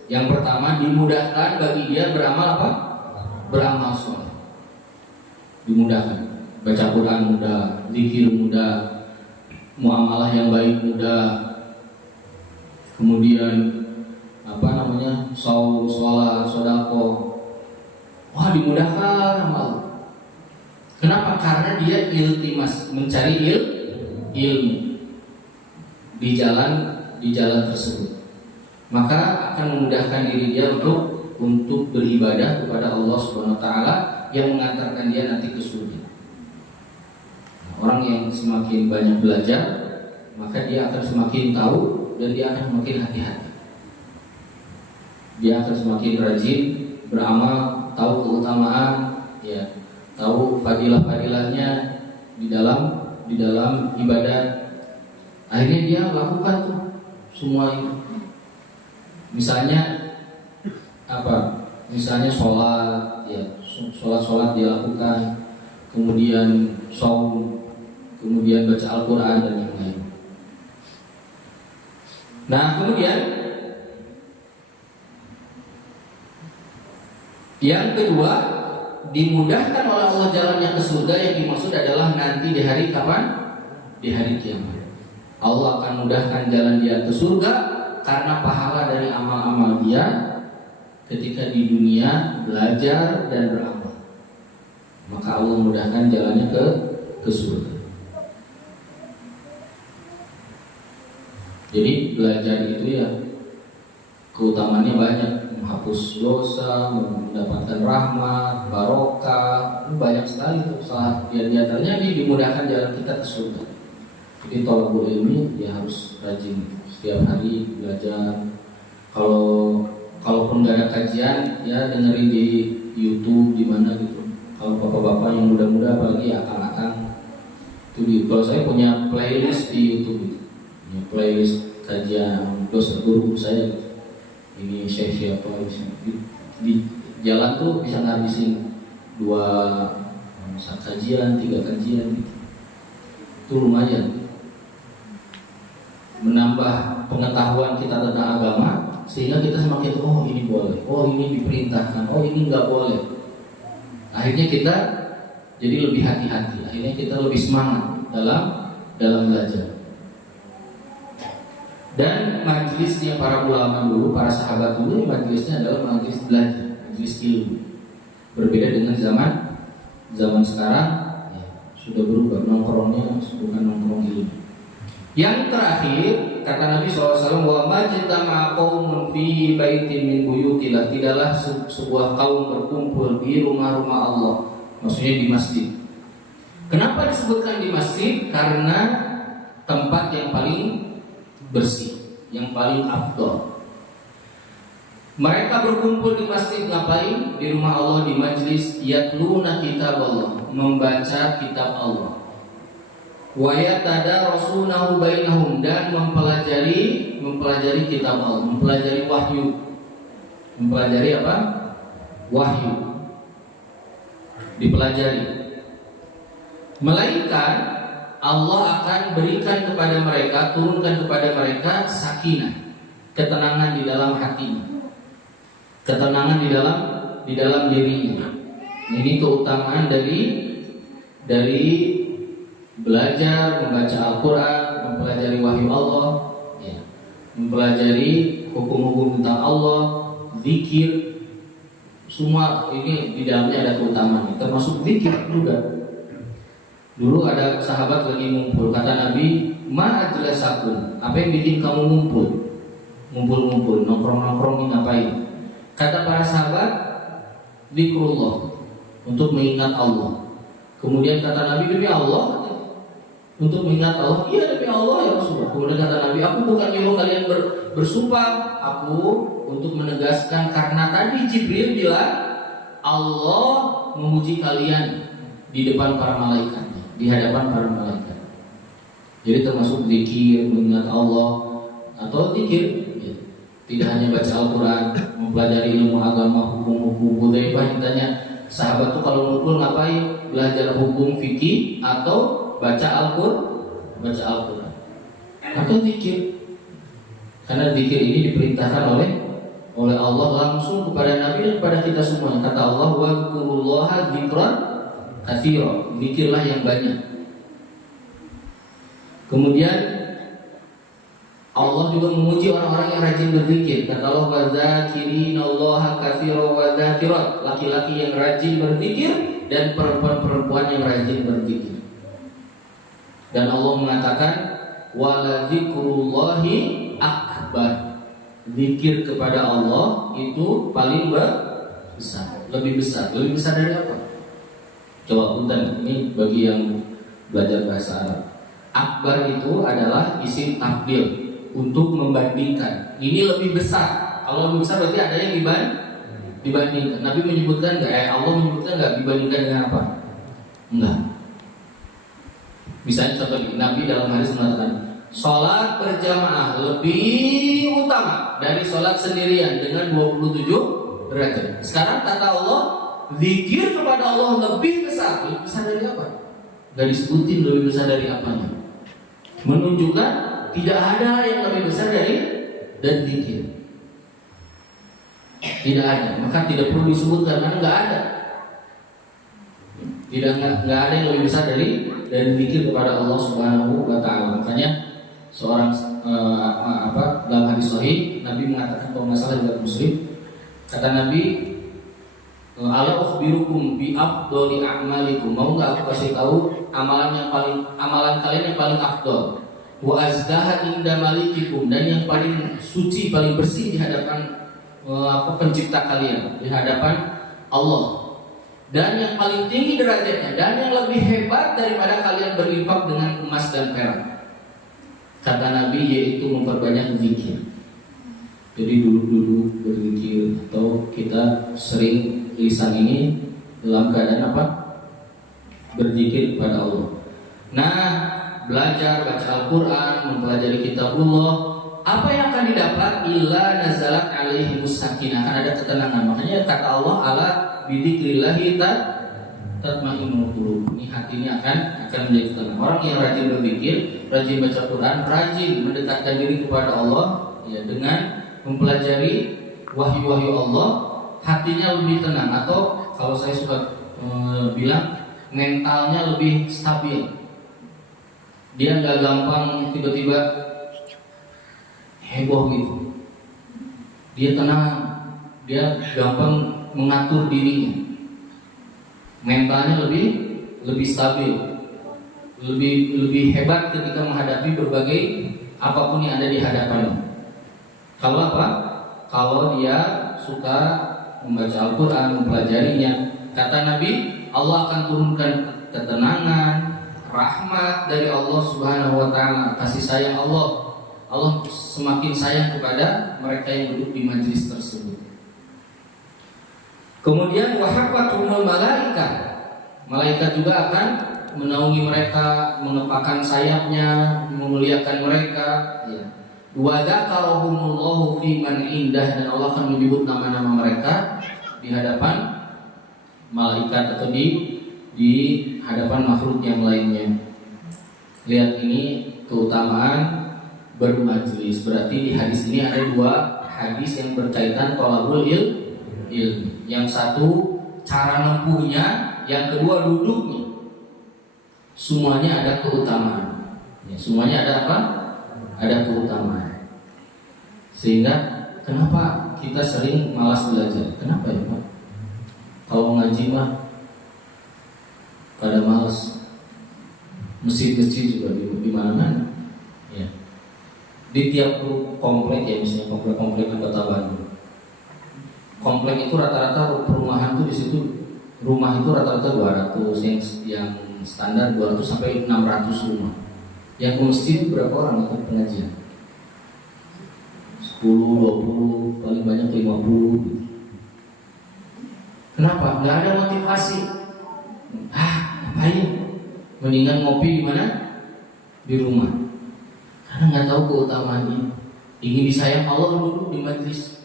Yang pertama, dimudahkan bagi dia beramal apa? Beramal soleh. Dimudahkan. Baca Quran mudah, zikir mudah, muamalah yang baik mudah. Kemudian saum, sholat, sodako, wah dimudahkan amal. Kenapa? Karena dia iltimas, mencari ilmu di jalan tersebut. Maka akan memudahkan diri dia untuk beribadah kepada Allah Subhanahu wa taala yang mengantarkan dia nanti ke surga. Orang yang semakin banyak belajar, maka dia akan semakin tahu dan dia akan semakin hati-hati. Dia akan semakin rajin beramal, tahu keutamaan, ya, tahu fadilah-fadilahnya di dalam ibadah. Akhirnya dia lakukan tuh semua itu. Misalnya apa? Misalnya sholat, ya, sholat dia lakukan, kemudian saum, kemudian baca Al-Quran dan yang lain. Nah, kemudian yang kedua, dimudahkan oleh Allah jalannya ke surga. Yang dimaksud adalah nanti di hari kapan? Di hari kiamat. Allah akan mudahkan jalan dia ke surga karena pahala dari amal-amal dia ketika di dunia belajar dan beramal. Maka Allah mudahkan jalannya ke surga. Jadi belajar itu ya keutamaannya banyak, menghapus dosa, mendapatkan rahmat, barokah, banyak sekali tuh. Salah di antaranya dimudahkan jalan kita ke surga. Jadi thalabul ilmi dia harus rajin setiap hari belajar. Kalaupun nggak ada kajian, ya dengerin di YouTube di mana gitu. Kalau bapak-bapak yang muda-muda, apalagi ya akang-akang, itu kalau saya punya playlist di YouTube gitu. Playlist kajian dosen guru saya gitu. Ini siapa di jalan tuh bisa ngabisin 2 kajian, 3 kajian gitu. Itu lumayan menambah pengetahuan kita tentang agama, sehingga kita semakin ini boleh, ini diperintahkan, ini nggak boleh. Akhirnya kita jadi lebih hati-hati, akhirnya kita lebih semangat dalam belajar. Dan majelisnya para ulama dulu, para sahabat dulu, majelisnya adalah majelis belajar, majelis ilmu. Berbeda dengan zaman Zaman sekarang ya, sudah berubah, nongkrongnya bukan nongkrong ilmu. Yang terakhir kata Nabi SAW, wa majtama'a qaumun fi baitin min buyutillah, tidaklah sebuah kaum berkumpul di rumah-rumah Allah, maksudnya di masjid. Kenapa disebutkan di masjid? Karena tempat yang paling bersih, yang paling afdal. Mereka berkumpul di masjid ngapain? Di rumah Allah, di majlis yatluna kitab Allah, membaca kitab Allah. Wa yatadarasunahu bainahum, dan mempelajari kitab Allah, mempelajari wahyu. Mempelajari apa? Wahyu. Dipelajari. Melainkan Allah akan berikan kepada mereka, turunkan kepada mereka sakinah, ketenangan di dalam hatinya, ketenangan di dalam dirinya. Ini keutamaan dari belajar membaca Al-Quran, mempelajari wahyu Allah, ya, mempelajari hukum-hukum tentang Allah, zikir, semua ini di dalamnya ada keutamaan, termasuk zikir juga. Dulu ada sahabat lagi ngumpul, kata Nabi, ma ajlasakum, apa yang bikin kamu ngumpul, nongkrong-nongkrong ini ngapain? Kata para sahabat, zikrullah, untuk mengingat Allah. Kemudian kata Nabi, demi Allah, untuk mengingat Allah. Iya, demi Allah ya Rasulullah. Kemudian kata Nabi, aku bukan nyuruh kalian bersumpah, aku untuk menegaskan, karena tadi Jibril bilang Allah memuji kalian di depan para malaikat, di hadapan para malaikat. Jadi termasuk zikir, mengingat Allah atau zikir, ya. Tidak hanya baca Al-Quran, mempelajari ilmu agama, hukum-hukum. Hudzaifah ditanya, sahabat tuh kalau ngumpul ngapain? Belajar hukum fikih atau baca Al-Quran atau zikir? Karena zikir ini diperintahkan oleh Allah langsung kepada Nabi dan kepada kita semua. Kata Allah, wa dzkurullaha dzikran katsira, zikirlah yang banyak. Kemudian Allah juga memuji orang-orang yang rajin berzikir. Kata Allah, wa dzakirinallaha katsira wa dzakirat, laki-laki yang rajin berzikir dan perempuan-perempuan yang rajin berzikir. Dan Allah mengatakan, wala dzikrullahi akbar, zikir kepada Allah itu paling besar, lebih besar dari apa? Coba punten, ini bagi yang belajar bahasa Arab. Akbar itu adalah isim tafdil, untuk membandingkan. Ini lebih besar. Kalau lebih besar berarti ada yang dibandingkan. Nabi menyebutkan nggak? Allah menyebutkan nggak dibandingkan dengan apa? Enggak. Misalnya contoh, Nabi dalam hadis mengatakan, sholat berjamaah lebih utama dari sholat sendirian dengan 27 derajat. Sekarang kata Allah, zikir kepada Allah lebih besar. Lebih besar dari apa? Gak disebutin lebih besar dari apanya. Menunjukkan tidak ada yang lebih besar dari zikir. Tidak ada, maka tidak perlu disebutkan karena nggak ada. Nggak ada yang lebih besar dari zikir kepada Allah Subhanahu wa Ta'ala. Makanya seorang dalam hadis sahih Nabi mengatakan, kalau nggak salah juga Muslim, kata Nabi, ala ukhbirukum bi afdhali a'malikum, mau nggak aku kasih tahu amalan kalian yang paling afdol, wa azdaha inda malikikum, dan yang paling suci, paling bersih di hadapan pencipta kalian, di hadapan Allah, dan yang paling tinggi derajatnya, dan yang lebih hebat daripada kalian berinfak dengan emas dan perak. Kata Nabi, yaitu memperbanyak zikir. Jadi duduk-duduk berzikir, atau kita sering lisan ini dalam keadaan apa? Berzikir kepada Allah. Nah, belajar baca Al-Quran, mempelajari kitabullah, apa yang akan didapat? Illa nazalat alaihimus sakinah, akan ada ketenangan. Makanya kata Allah, ala bidzikrillahi tatma'innul qulub. Ini hatinya akan menjadi tenang. Orang yang rajin berzikir, rajin baca Quran, rajin mendekatkan diri kepada Allah, ya, dengan mempelajari wahyu-wahyu Allah, hatinya lebih tenang, atau kalau saya suka bilang, mentalnya lebih stabil. Dia nggak gampang tiba-tiba heboh gitu. Dia tenang, dia gampang mengatur dirinya. mentalnya lebih stabil, lebih hebat ketika menghadapi berbagai apapun yang ada di hadapannya. Kalau apa? Kalau dia suka membaca Al-Quran, mempelajarinya, kata Nabi, Allah akan turunkan ketenangan, rahmat dari Allah Subhanahu wa Ta'ala, kasih sayang Allah. Allah semakin sayang kepada mereka yang duduk di majelis tersebut. Kemudian wahafathumul malaikat, malaikat juga akan menaungi mereka, mengepakkan sayapnya, memuliakan mereka. Wa dzakarahumullahu fi man indah, dan Allah akan menyebut nama-nama mereka di hadapan malaikat atau di hadapan makhluk yang lainnya. Lihat ini keutamaan bermajlis. Berarti di hadis ini ada dua hadis yang berkaitan thalabul ilmi. Yang satu cara nempuhnya, yang kedua duduknya. Semuanya ada keutamaan. Semuanya ada apa? Ada keutamaan. Sehingga kenapa kita sering malas belajar? Kenapa ya Pak? Kalau ngaji mah pada malas. Masjid-masjid juga di mana-mana. Ya. Di tiap komplek ya, misalnya komplek-komplek di Kota Bandung. Komplek itu rata-rata perumahan tuh di situ, rumah itu rata-rata 200, yang standar 200 sampai 600 rumah. Yang ke masjid berapa orang ikut pengajian? 10, 20, paling banyak 50. Kenapa? Nggak ada motivasi. Ngapain? Mendingan ngopi di mana? Di rumah. Karena nggak tahu keutamaan ini. Ingin disayang Allah, duduk di majlis.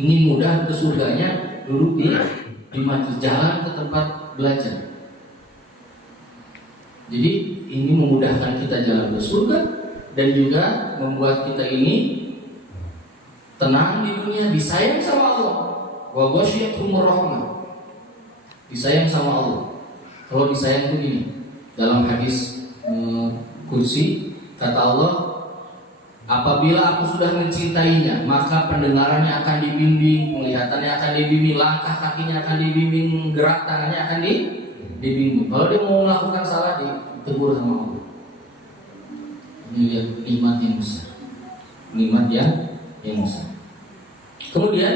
Ingin mudah ke surganya, duduk di majlis. Jalan ke tempat belajar. Jadi ini memudahkan kita jalan ke surga, dan juga membuat kita ini tenang di dunia, disayang sama Allah. Wa ghasyiyatuhumur rahmah. Disayang sama Allah. Kalau disayang itu gini, dalam hadis kursi kata Allah, apabila aku sudah mencintainya, maka pendengarannya akan dibimbing, penglihatannya akan dibimbing, langkah kakinya akan dibimbing, gerak tangannya akan dibimbing. Kalau dia mau melakukan salah, ditegur sama Allah. Ini lihat nikmat yang besar, nikmat yang besar. Kemudian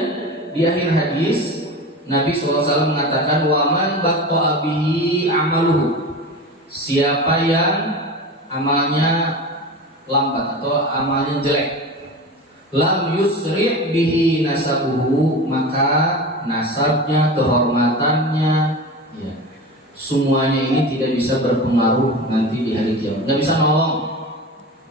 di akhir hadis Nabi SAW mengatakan, waman batta'a bihi amaluhu, siapa yang amalnya lambat atau amalnya jelek, lam yusri' bihi nasabuhu, maka nasabnya, kehormatannya, ya, semuanya ini tidak bisa berpengaruh nanti di hari kiamat. Nggak bisa nolong.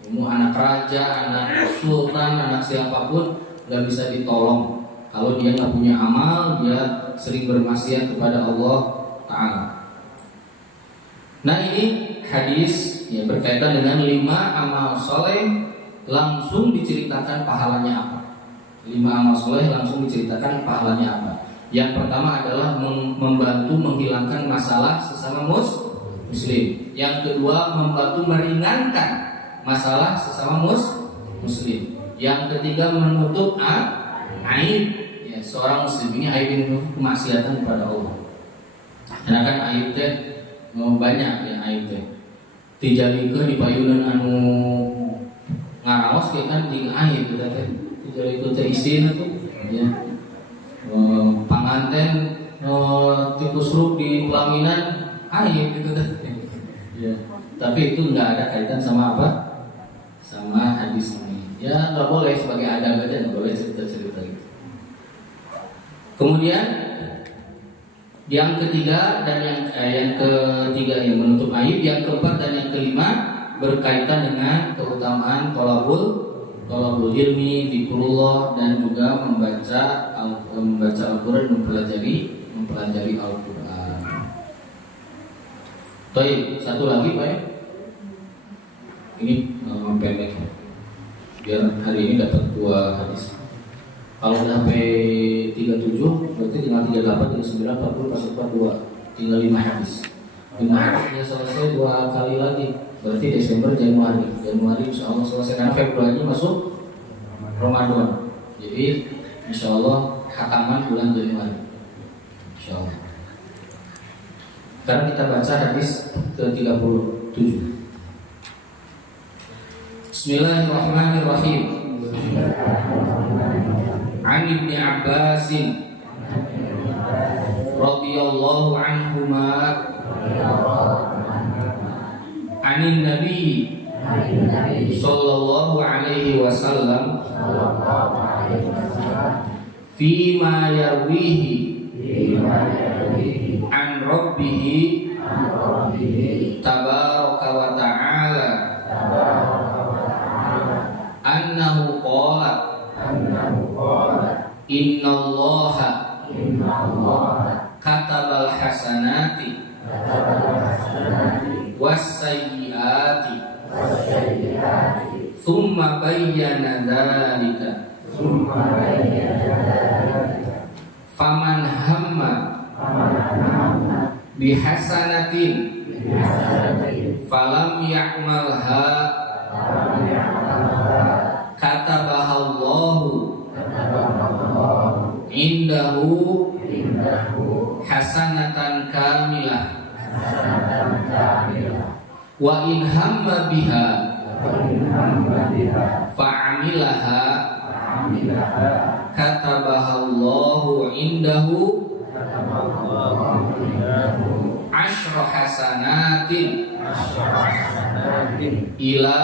Mau anak raja, anak sultan, anak siapapun nggak bisa ditolong kalau dia nggak punya amal, dia sering bermaksiat kepada Allah Ta'ala. Nah ini hadis ya, berkaitan dengan 5 amal soleh, langsung diceritakan pahalanya apa. 5 amal soleh langsung diceritakan pahalanya apa. Yang pertama adalah membantu menghilangkan masalah sesama muslim. Yang kedua, membantu meringankan masalah sesama muslim. Yang ketiga, menutup aib. Ya, seorang muslim ini aib ini kemaksiatan kepada Allah. Karena kan aib teh banyak ya, aib teh. Tijalikeun di payunan anu ngaraos ke kan jeung aib kita teh. Tijalikeun teh isina tuh ya. Panganten tikusruk di pelaminan aib gitu teh. Ya. Tapi itu enggak ada kaitan sama apa? Sama hadis ini. Ya nggak boleh, sebagai adab aja, nggak boleh cerita-cerita gitu. Kemudian yang ketiga dan yang ketiga yang menutup aib, yang keempat dan yang kelima berkaitan dengan keutamaan thalabul ilmi, dzikrullah, dan juga membaca Al-Qur'an, mempelajari Al-Qur'an. Baik, satu lagi Pak ya. Ini pendek ya. Biar hari ini dapat 2 hadis. Kalau udah sampai 37 berarti tinggal 38, 39, 40, 42. Tinggal 5 hadis. 5 hadisnya selesai 2 kali lagi. Berarti Desember, Januari insya Allah selesai. Karena Februari masuk Ramadan. Jadi insya Allah hataman bulan Januari, insya Allah. Sekarang kita baca hadis ke-37. Bismillahirrahmanirrahim. An Ibnu Abbas radhiyallahu anhuma anin Nabi sallallahu alaihi wasallam fima yarwihi an rabbihi tabaraka wa ta'ala annahu qala innallaha katabal hasanati was-sayyiati thumma bayyana dzalika faman hamma bihasanatin falam ya'malha katabahallahu indahu hasanatan kamilah wa in hamma biha fa'amilaha katabahallahu indahu asyra hasanatin ila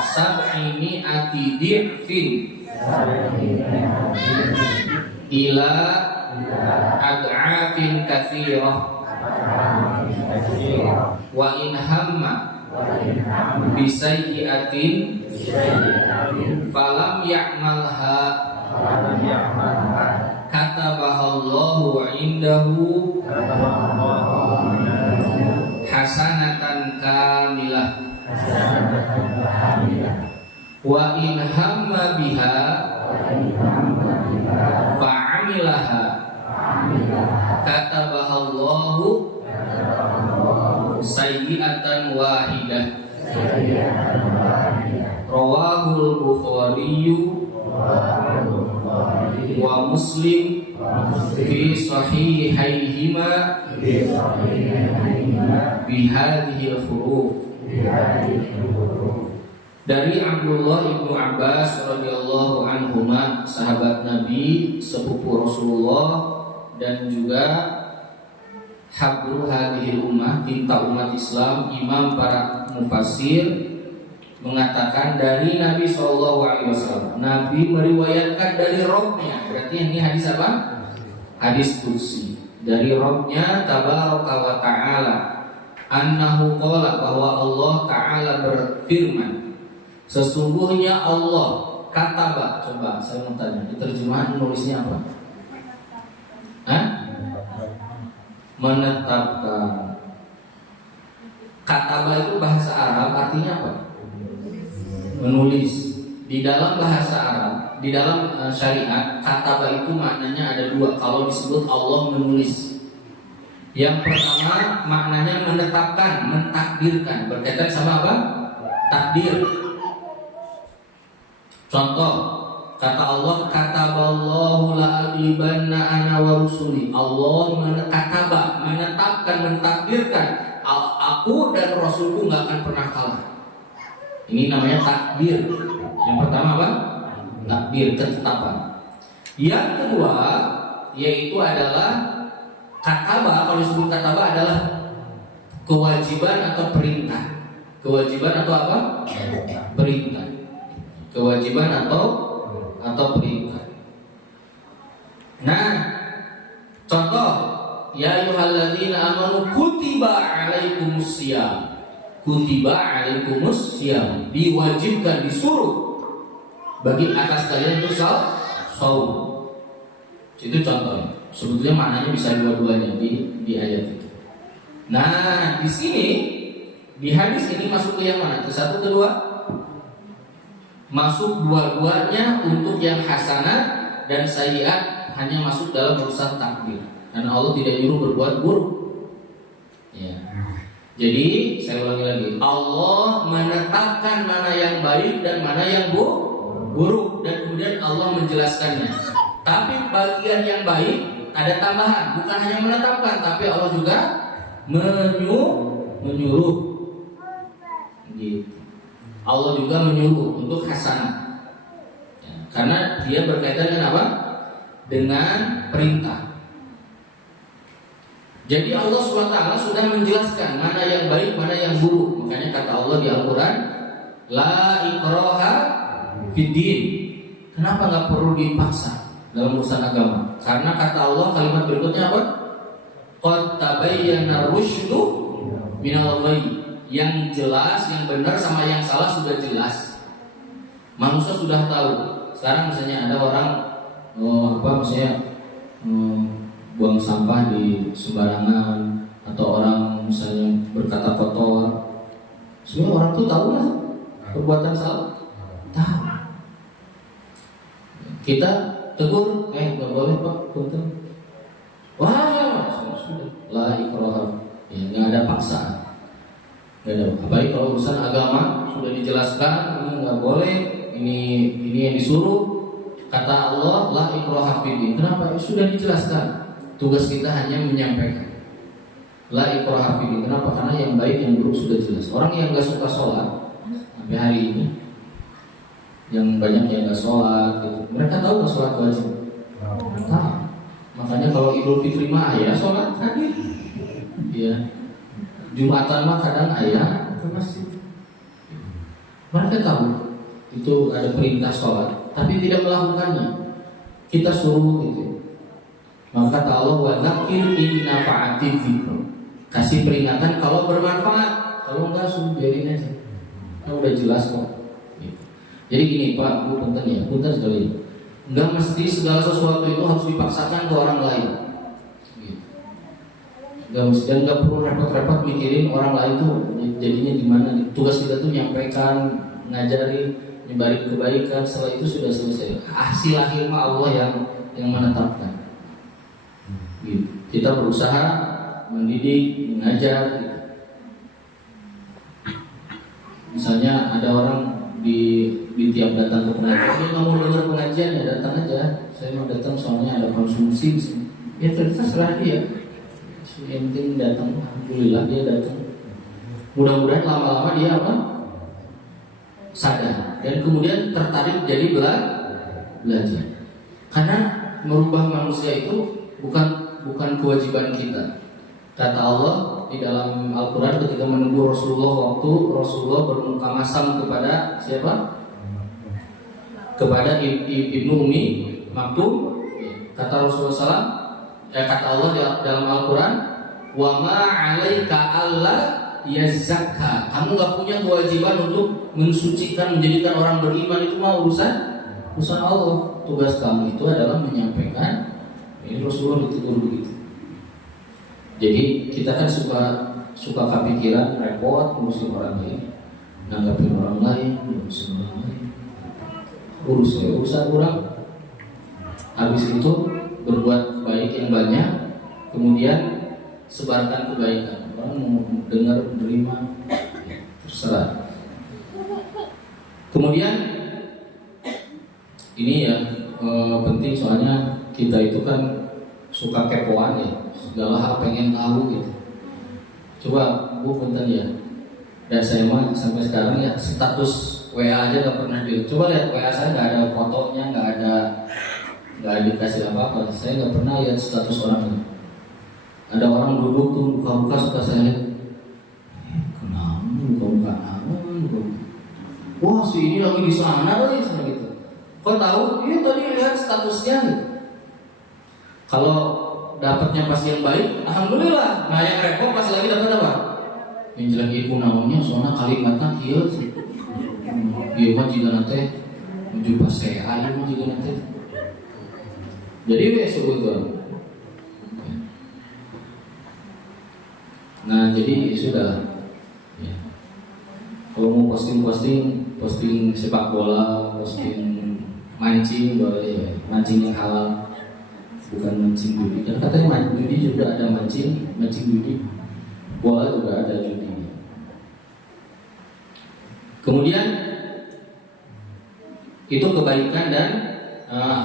sab'i mi'ati di'fin ila ad'afin katsirah wa in hamma bisayyi'atin falam ya'malha katabahallahu indahu hasanatan kamilah wa in hamma biha fa'amilaha katabahallahu sayyi'atan wahidah. Rawahul Bukhari wa Muslim fi sahihaihima bihadhil huruf. Dari Abdullah ibnu Abbas radhiyallahu anhuma, sahabat Nabi, sepupu Rasulullah, dan juga habrul hadhil ummah, tinta umat Islam, imam para mufassir, mengatakan dari Nabi SAW. Nabi meriwayatkan dari Rabbnya. Berarti ini hadis apa? Hadis kursi. Dari Rabbnya tabaraka wa ta'ala, annahu qala, bahwa Allah Ta'ala berfirman, sesungguhnya Allah kataba. Coba saya mau tanya, di terjemahan nulisnya apa? Hah? Menetapkan. Kataba itu bahasa Arab artinya apa? Menulis. Di dalam bahasa Arab, di dalam syariat, kataba itu maknanya ada dua. Kalau disebut Allah menulis, yang pertama maknanya menetapkan, mentakdirkan, berkaitan sama apa? Takdir. Contoh, kata Allah, kataballahu la'aglibanna ana wa rusuli. Allah kataba, menetapkan, mentakdirkan, aku dan Rasulku gak akan pernah kalah. Ini namanya takdir. Yang pertama apa? Takdir, ketetapan. Yang kedua, yaitu adalah kataba. Kalau disebut kataba adalah kewajiban atau perintah. Kewajiban atau apa? Perintah. Kewajiban atau perintah. Nah, contoh, ya ayyuhalladzina amanu kutiba alaikumusiyam. Kutiba alaikumusiyam, diwajibkan, disuruh bagi atas kalian itu saum. Itu contoh. Sebetulnya maknanya bisa dua-duanya di ayat itu. Nah, di sini di hadis ini masuk ke yang mana? Ke satu, kedua? Masuk dua-duanya untuk yang hasanah dan sayyiat, hanya masuk dalam urusan takdir. Karena Allah tidak nyuruh berbuat buruk. Ya. Jadi saya ulangi lagi, Allah menetapkan mana yang baik dan mana yang buruk, dan kemudian Allah menjelaskannya. Tapi bagian yang baik ada tambahan, bukan hanya menetapkan, tapi Allah juga menyuruh. Gitu. Allah juga menyuruh untuk hasanah. Ya, karena dia berkaitan dengan apa? Dengan perintah. Jadi Allah SWT sudah menjelaskan mana yang baik, mana yang buruk. Makanya kata Allah di Al-Quran, la ikraha fiddin. Kenapa nggak perlu dipaksa dalam urusan agama? Karena kata Allah kalimat berikutnya apa? Qad tabayyana rusydu minal ghayy. Yang jelas, yang benar sama yang salah sudah jelas. Manusia sudah tahu. Sekarang misalnya ada orang buang sampah di sembarangan, atau orang misalnya berkata kotor. Semua orang tuh tahu kan perbuatan salah? Tahu. Kita tegur, nggak boleh Pak, punten. Wah, sudah. La ikraha. Ya, nggak ada paksaan. Apalagi kalau urusan agama sudah dijelaskan, ini nggak boleh, ini yang disuruh. Kata Allah, la ikraha fiddin. Kenapa? Sudah dijelaskan. Tugas kita hanya menyampaikan. La ikraha fiddin. Kenapa? Karena yang baik yang buruk sudah jelas. Orang yang nggak suka sholat sampai hari ini, yang banyak yang nggak sholat, gitu. Mereka tahu nggak sholat wajib? Tahu. Makanya kalau Idul Fitri mah ya sholat hadir. Ya. Jumatan mah kadang ayah ke masjid. Mereka tahu itu ada perintah sholat, tapi tidak melakukannya. Kita suruh gitu. Maka kata Allah, wa dzakir in nafa'ati dzikr. Kasih peringatan kalau bermanfaat. Kalau enggak suruh biarin aja. Kan udah jelas kok. Gitu. Jadi gini Pak, Bu, punten sekali. Enggak mesti segala sesuatu itu harus dipaksakan ke orang lain. Dan nggak perlu repot-repot mikirin orang lain tuh jadinya gimana. Tugas kita tuh nyampaikan, ngajari, nyebarin kebaikan. Setelah itu sudah selesai. Hasil akhir mah Allah yang menetapkan. Gitu. Kita berusaha mendidik, mengajar. Gitu. Misalnya ada orang di tiap datang ke pengajian, dia nggak mau dengar pengajian, ya datang aja. Saya mau datang soalnya ada konsumsi. Ya terserah dia. Yang penting datang, alhamdulillah dia datang. Mudah-mudahan lama-lama dia apa? Sadar dan kemudian tertarik jadi belajar. Karena merubah manusia itu bukan kewajiban kita. Kata Allah di dalam Al-Quran ketika menunggu Rasulullah, waktu Rasulullah bermukamasam kepada siapa? Kepada Ibnu Umi Maktum. Kata Rasulullah SAW, kata Allah dalam Al-Quran, wa ma 'alaika alla yazakka. Kamu nggak punya kewajiban untuk mensucikan, menjadikan orang beriman. Itu mah urusan Allah. Tugas kamu itu adalah menyampaikan. Ini Rasulullah ditegur begitu. Jadi kita kan suka kepikiran repot ngurusin orang lain, nanggapin orang lain, ngurusin orang lain. Urusan orang. Habis itu berbuat baik yang banyak, kemudian sebarkan kebaikan. Orang mau dengar, menerima, terserah. Kemudian ini ya penting, soalnya kita itu kan suka kepoan ya, segala hal pengen tahu gitu. Coba Bu punten ya, dan saya mah sampai sekarang ya status WA aja gak pernah di. Coba lihat WA saya, nggak ada fotonya, nggak dikasih apa-apa. Saya nggak pernah lihat status orang ini. Ada orang duduk tuh buka-buka, suka saya lihat. Kenapa buka-buka aman? Wah, si ini lagi di sana kali, gitu. Kau tahu? Iya tadi lihat statusnya. Gitu. Kalau dapatnya pas yang baik, alhamdulillah. Nah yang repot pas lagi dapat apa? Yang jelek ibu namanya, soalnya kalimatnya kieu. Iya mah jika nanti menuju pas saya, iya mah jika nanti. Jadi sebut tuh. Nah jadi sudah. Ya. Kalau mau posting sepak bola, posting mancing boleh ya. Mancing yang halal, bukan mancing judi. Kan katanya judi juga ada mancing judi. Bola juga ada judi. Kemudian itu kebaikan dan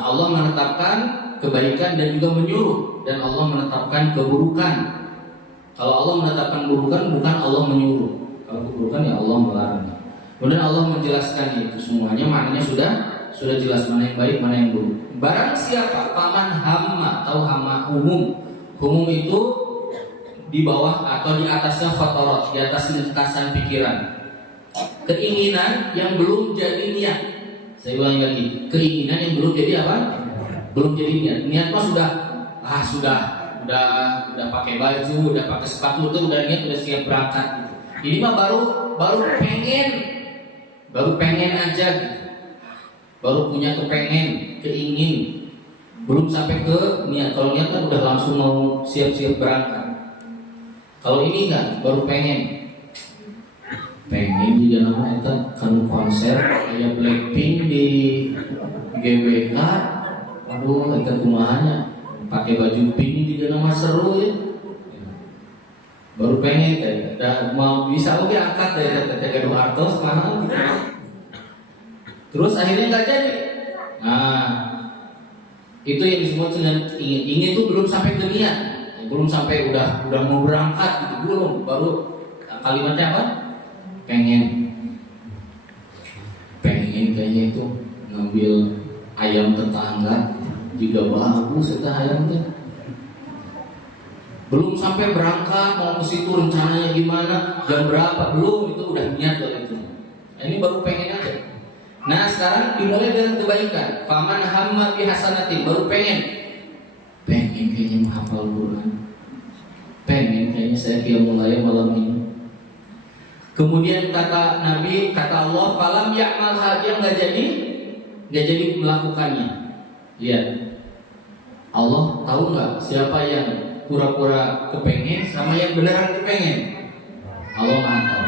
Allah menetapkan kebaikan dan juga menyuruh dan Allah menetapkan keburukan. Kalau Allah menetapkan keburukan bukan Allah menyuruh. Kalau keburukan ya Allah melarang. Kemudian Allah menjelaskan itu semuanya, maknanya sudah jelas mana yang baik, mana yang buruk. Barang siapa paman hamma, tahu hamma umum. Umum itu di bawah atau di atasnya fatorot, di atas lintasan pikiran. Keinginan yang belum jadi niat. Saya ulangi lagi, keinginan yang belum jadi apa? Belum jadi niat. Niat mah udah pakai baju, udah pakai sepatu, itu udah niat, udah siap berangkat gitu. Ini mah baru pengen aja gitu. Baru punya keingin, belum sampai ke niat. Kalau niat kan udah langsung mau siap-siap berangkat. Kalau ini kan baru pengen di dalam itu kan konser kayak Blackpink di GBK. Aduh, itu kumanya pakai baju pink di dalam seru ya. Baru pengen dan mau bisa oke angkat dari gaduh artos mahal. Terus akhirnya nggak jadi. Nah, itu yang disebut dengan ingin itu belum sampai ke niat, belum sampai udah mau berangkat gitu, belum. Baru kalimatnya apa? Pengen kayaknya itu ngambil ayam tetangga juga bagus itu ayamnya. Belum sampai berangkat mau ke situ rencananya gimana, jam berapa, belum, itu udah niat loh itu. Nah, ini baru pengen aja. Nah sekarang dimulai dengan kebaikan. Faman hamma bi hasanatin, baru pengen kayaknya menghafal Quran, pengen kayaknya saya qiyamul lail malam ini. Kemudian kata Nabi, kata Allah, falam ya'malha, dia nggak jadi melakukannya. Lihat, Allah tahu nggak siapa yang pura-pura kepengen sama yang beneran kepengen? Allah Maha tahu.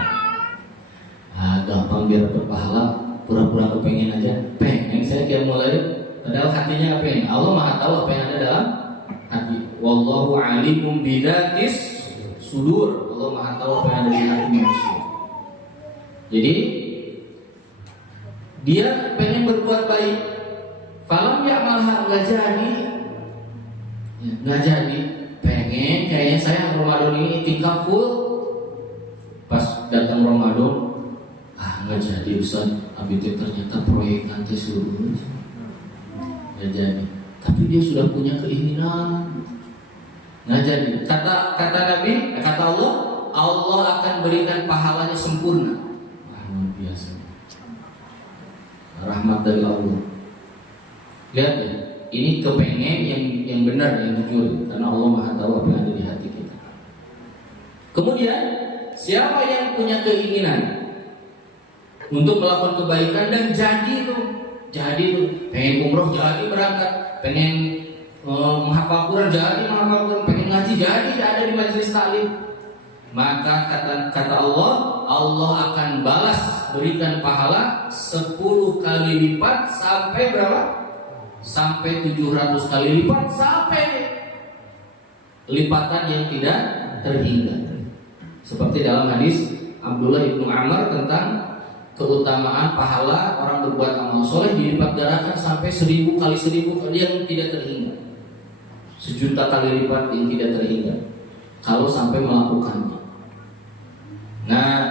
Gampang biar berpahala. Pura-pura kepengen aja, pengen saya qiyamul lail, padahal hatinya apa yang Allah Maha tahu apa yang ada dalam hati. Wallahu alimum bidzatis sudur. Allah Maha tahu apa yang ada di hati manusia. Jadi dia pengen berbuat baik, falam ya malah nggak jadi, pengen kayaknya saya Ramadan ini tingkat full, pas datang Ramadan nggak jadi Ustaz, habis itu ternyata proyek nanti seluruh nggak jadi. Tapi dia sudah punya keinginan, nggak jadi. Kata Nabi, kata Allah akan berikan pahalanya sempurna. Luar biasa, rahmat dari Allah. Lihat ya, ini kepengen yang benar, yang jujur, karena Allah Maha tahu apa yang ada di hati kita. Kemudian siapa yang punya keinginan untuk melakukan kebaikan dan jadi tuh, pengen umroh jadi berangkat, pengen menghafal Quran jadi menghafal Quran, pengen ngaji jadi ada di majelis taklim, maka kata Allah akan balas, berikan pahala 10 kali lipat sampai berapa? Sampai 700 kali lipat, sampai lipatan yang tidak terhingga. Seperti dalam hadis Abdullah ibnu Amr tentang keutamaan pahala orang berbuat amal soleh dilipat gandakan sampai 1000 kali 1000 kali yang tidak terhingga, 1.000.000 kali lipat yang tidak terhingga kalau sampai melakukannya. Nah,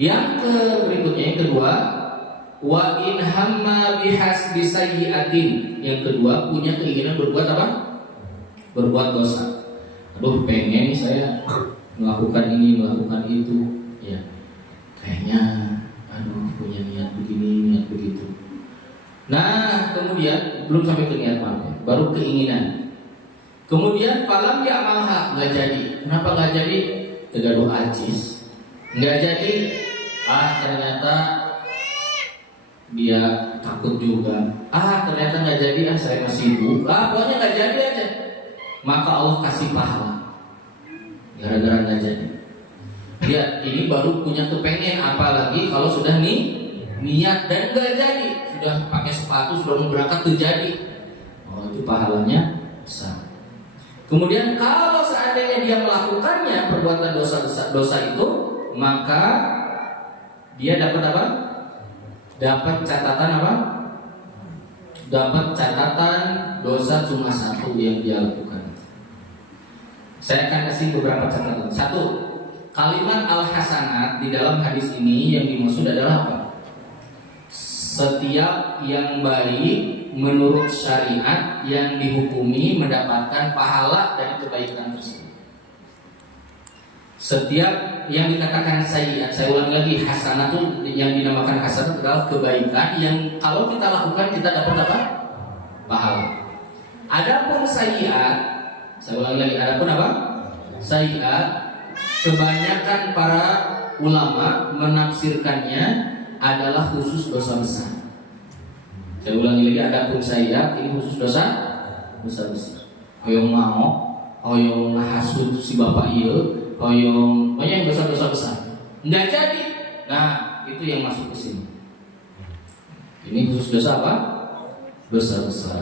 yang berikutnya, yang kedua, wa in hamma bihasbi sayyi'atin, yang kedua punya keinginan berbuat apa? Berbuat dosa. Aduh, pengen saya melakukan ini, melakukan itu, ya kayaknya punya niat begini, niat begitu. Nah, kemudian belum sampai ke niat apa, baru keinginan. Kemudian falam ya'malha, nggak jadi. Kenapa nggak jadi? Tegaduh ajis, nggak jadi. Ternyata dia takut juga. Ternyata nggak jadi. Saya masih sibuk. Pokoknya nggak jadi aja. Maka Allah kasih pahala gara-gara nggak jadi. Dia ini baru punya kepengen, apalagi kalau sudah niat dan gak jadi, sudah pakai sepatu, sudah mau berangkat terjadi, itu pahalanya besar. Kemudian kalau seandainya dia melakukannya perbuatan dosa itu, maka dia dapat apa? Dapat catatan apa? Dapat catatan dosa cuma 1 yang dia lakukan. Saya akan kasih beberapa catatan. Satu, kalimat al-hasanat di dalam hadis ini yang dimaksud adalah apa? Setiap yang baik menurut syariat yang dihukumi mendapatkan pahala dari kebaikan tersebut. Setiap yang dikatakan sayyiat, saya ulangi lagi, hasanah itu yang dinamakan hasanah adalah kebaikan yang kalau kita lakukan kita dapat apa? Pahala. Adapun sayyiat, saya ulangi lagi, adapun apa? Sayyiat, kebanyakan para ulama menafsirkannya adalah khusus dosa besar. Saya ulangi lagi, adapun sayyiat ini khusus dosa besar. Hoyong mau, hoyong ngahasut si bapak ieu, hoyong dosa-dosa besar. Enggak jadi. Nah, itu yang masuk ke sini. Ini khusus dosa apa? Besar-besar.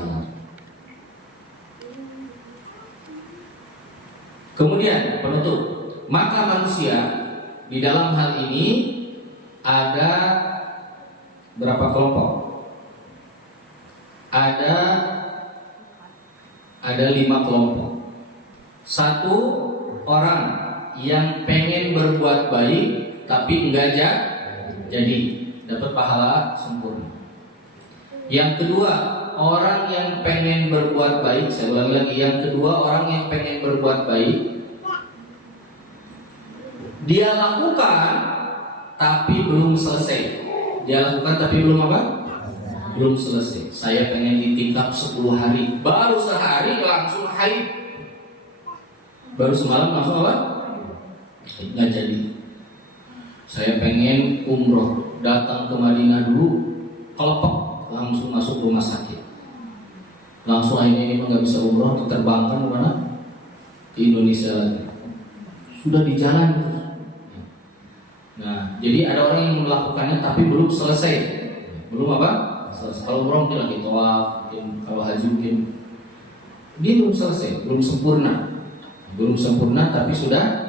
Kemudian penutup, maka manusia di dalam hal ini ada berapa kelompok? Ada 5 kelompok. Satu, orang yang pengen berbuat baik tapi enggak jadi dapat pahala sempurna. Yang kedua, orang yang pengen berbuat baik, saya ulangi lagi, yang kedua orang yang pengen berbuat baik, dia lakukan tapi belum selesai. Dia lakukan tapi belum apa? Belum selesai. Saya pengen ditingkap 10 hari, baru sehari langsung haid. Baru semalam langsung apa? Nggak jadi. Saya pengen umroh, datang ke Madinah dulu, kelepek, langsung masuk rumah sakit. Langsung akhirnya ini nggak bisa umroh, diterbangkan kemana? Ke Indonesia lagi. Sudah di jalan terus. Nah, jadi ada orang yang melakukannya tapi belum selesai. Belum apa? Selesai. Kalau umroh mungkin lagi tawaf, mungkin kalau haji mungkin dia belum selesai, belum sempurna. Belum sempurna tapi sudah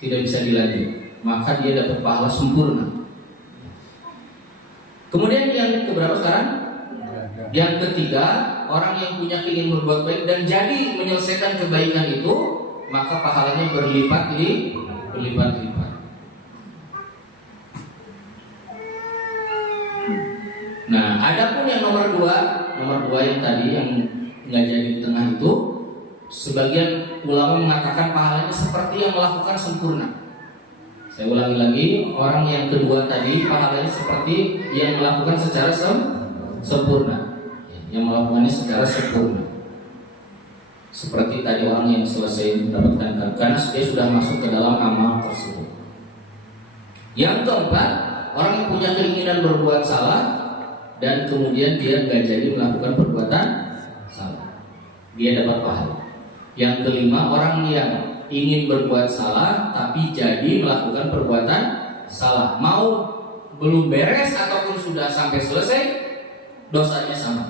tidak bisa dilanjut, maka dia dapat pahala sempurna. Kemudian yang keberapa sekarang? Yang ketiga, orang yang punya keinginan berbuat baik dan jadi menyelesaikan kebaikan itu, maka pahalanya berlipat-lipat. Nah, adapun yang nomor dua yang tadi yang nggak jadi di tengah itu, sebagian ulama mengatakan pahalanya seperti yang melakukan sempurna. Saya ulangi lagi, orang yang kedua tadi pahalanya seperti yang melakukan secara sempurna, yang melakukannya secara sempurna. Seperti tadi orang yang selesai mendapatkan karena dia sudah masuk ke dalam amal tersebut. Yang keempat, orang yang punya keinginan berbuat salah dan kemudian dia nggak jadi melakukan perbuatan salah, dia dapat pahala. Yang kelima, orang yang ingin berbuat salah tapi jadi melakukan perbuatan salah, mau belum beres ataupun sudah sampai selesai, dosanya sama.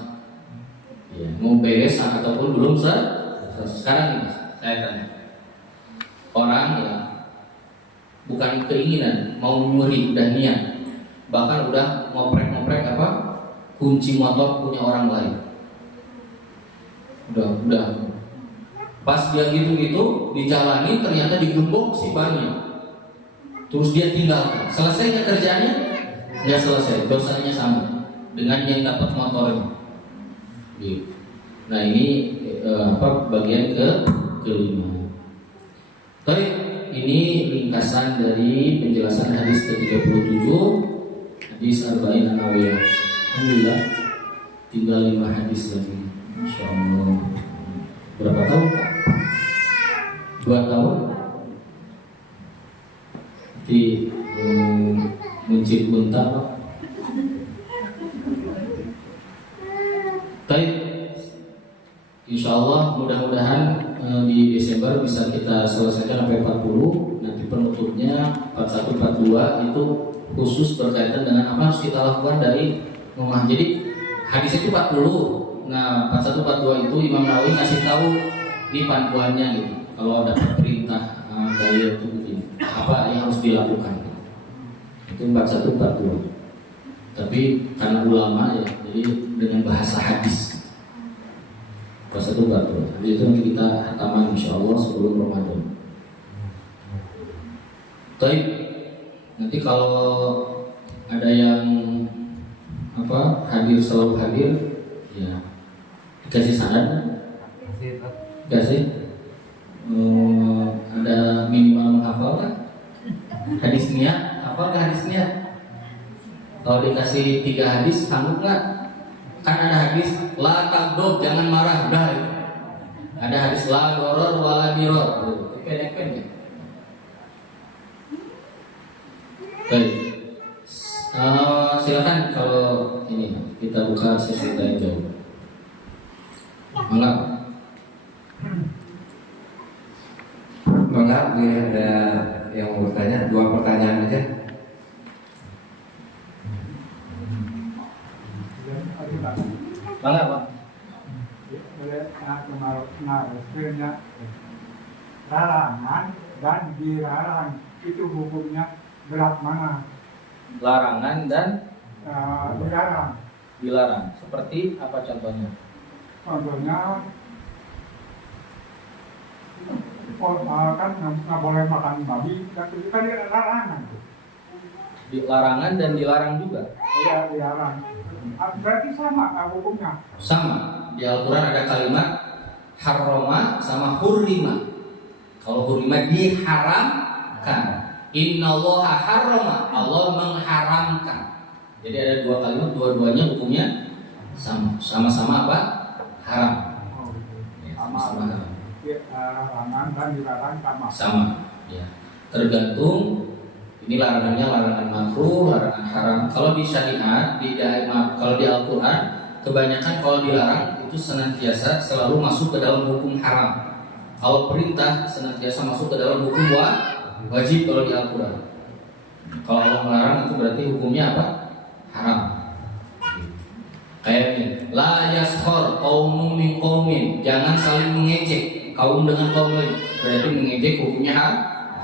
Ya, mau beres ataupun belum selesai. Sekarang ini saya tanya, orang yang bukan keinginan mau nyuri, udah niat, bahkan udah ngoprek apa kunci motor punya orang lain, udah pas dia gitu dijalani ternyata digembok si bannya, terus dia tinggalkan. Selesai nggak kerjaannya? Nggak selesai, dosanya sama dengan yang dapat motornya. Gitu. Nah ini bagian kelima. Baik, ini ringkasan dari penjelasan hadis ke-37, hadis Arba'in An-Nawawiyah. Alhamdulillah, tinggal 5 hadis lagi. Masya Allah. Berapa tahun? 2 tahun di mencit bunta Pak. Baik, insya Allah mudah-mudahan di Desember bisa kita selesaikan sampai 40. Nanti penutupnya 41-42 itu khusus berkaitan dengan apa harus kita lakukan dari rumah. Jadi hadis itu 40. Nah 41-42 itu Imam Nawawi ngasih tahu di panduannya gitu. Kalau ada perintah dari itu begini, apa yang harus dilakukan. Itu 41-42. Tapi karena ulama ya, jadi dengan bahasa hadis. Puasa itu batal. Jadi itu nanti kita hataman insya Allah sebelum Ramadan. Baik, nanti kalau ada yang hadir selalu hadir, ya dikasih saran, dikasih ada minimal menghafal kan? Hadis niat, hafal nggak hadis niat? Kalau dikasih 3 hadis, sanggup nggak? Kan ada hadis la tagdob, jangan marah, udah. Ada hadis la doror wala diror, pendek-pendek. Baik, silakan kalau ini kita buka sesi tanya jawab. Enggak? Enggak, ini ada yang mau bertanya, 2 pertanyaan aja. Bangga, Pak. Larangan dan dilarang itu hukumnya berat mana? Larangan dan Dilarang. dilarang. Seperti apa contohnya? Contohnya kan nggak boleh makan babi, kan itu kan larangan. Larangan dan dilarang juga. Iya, dilarang. Berarti sama hukumnya. Sama. Di Al-Quran ada kalimat harroma sama hurrima. Kalau hurrima diharamkan. Innallaha harroma, Allah mengharamkan. Jadi ada 2 kalimat, dua-duanya hukumnya sama-sama apa? Haram. Ya, sama-sama haram. Larangan dan dilarang sama. Sama. Ya. Tergantung ini larangannya larangan makruh, larangan haram. Kalau di syariat, kalau di Al-Quran, kebanyakan kalau dilarang itu senantiasa selalu masuk ke dalam hukum haram. Kalau perintah senantiasa masuk ke dalam hukum wajib kalau di Al-Quran. Kalau Allah melarang itu berarti hukumnya apa? Haram. Kayak ini, la yaskhor qaumun min qaumin, jangan saling mengejek kaum dengan kaum lain. Berarti mengejek hukumnya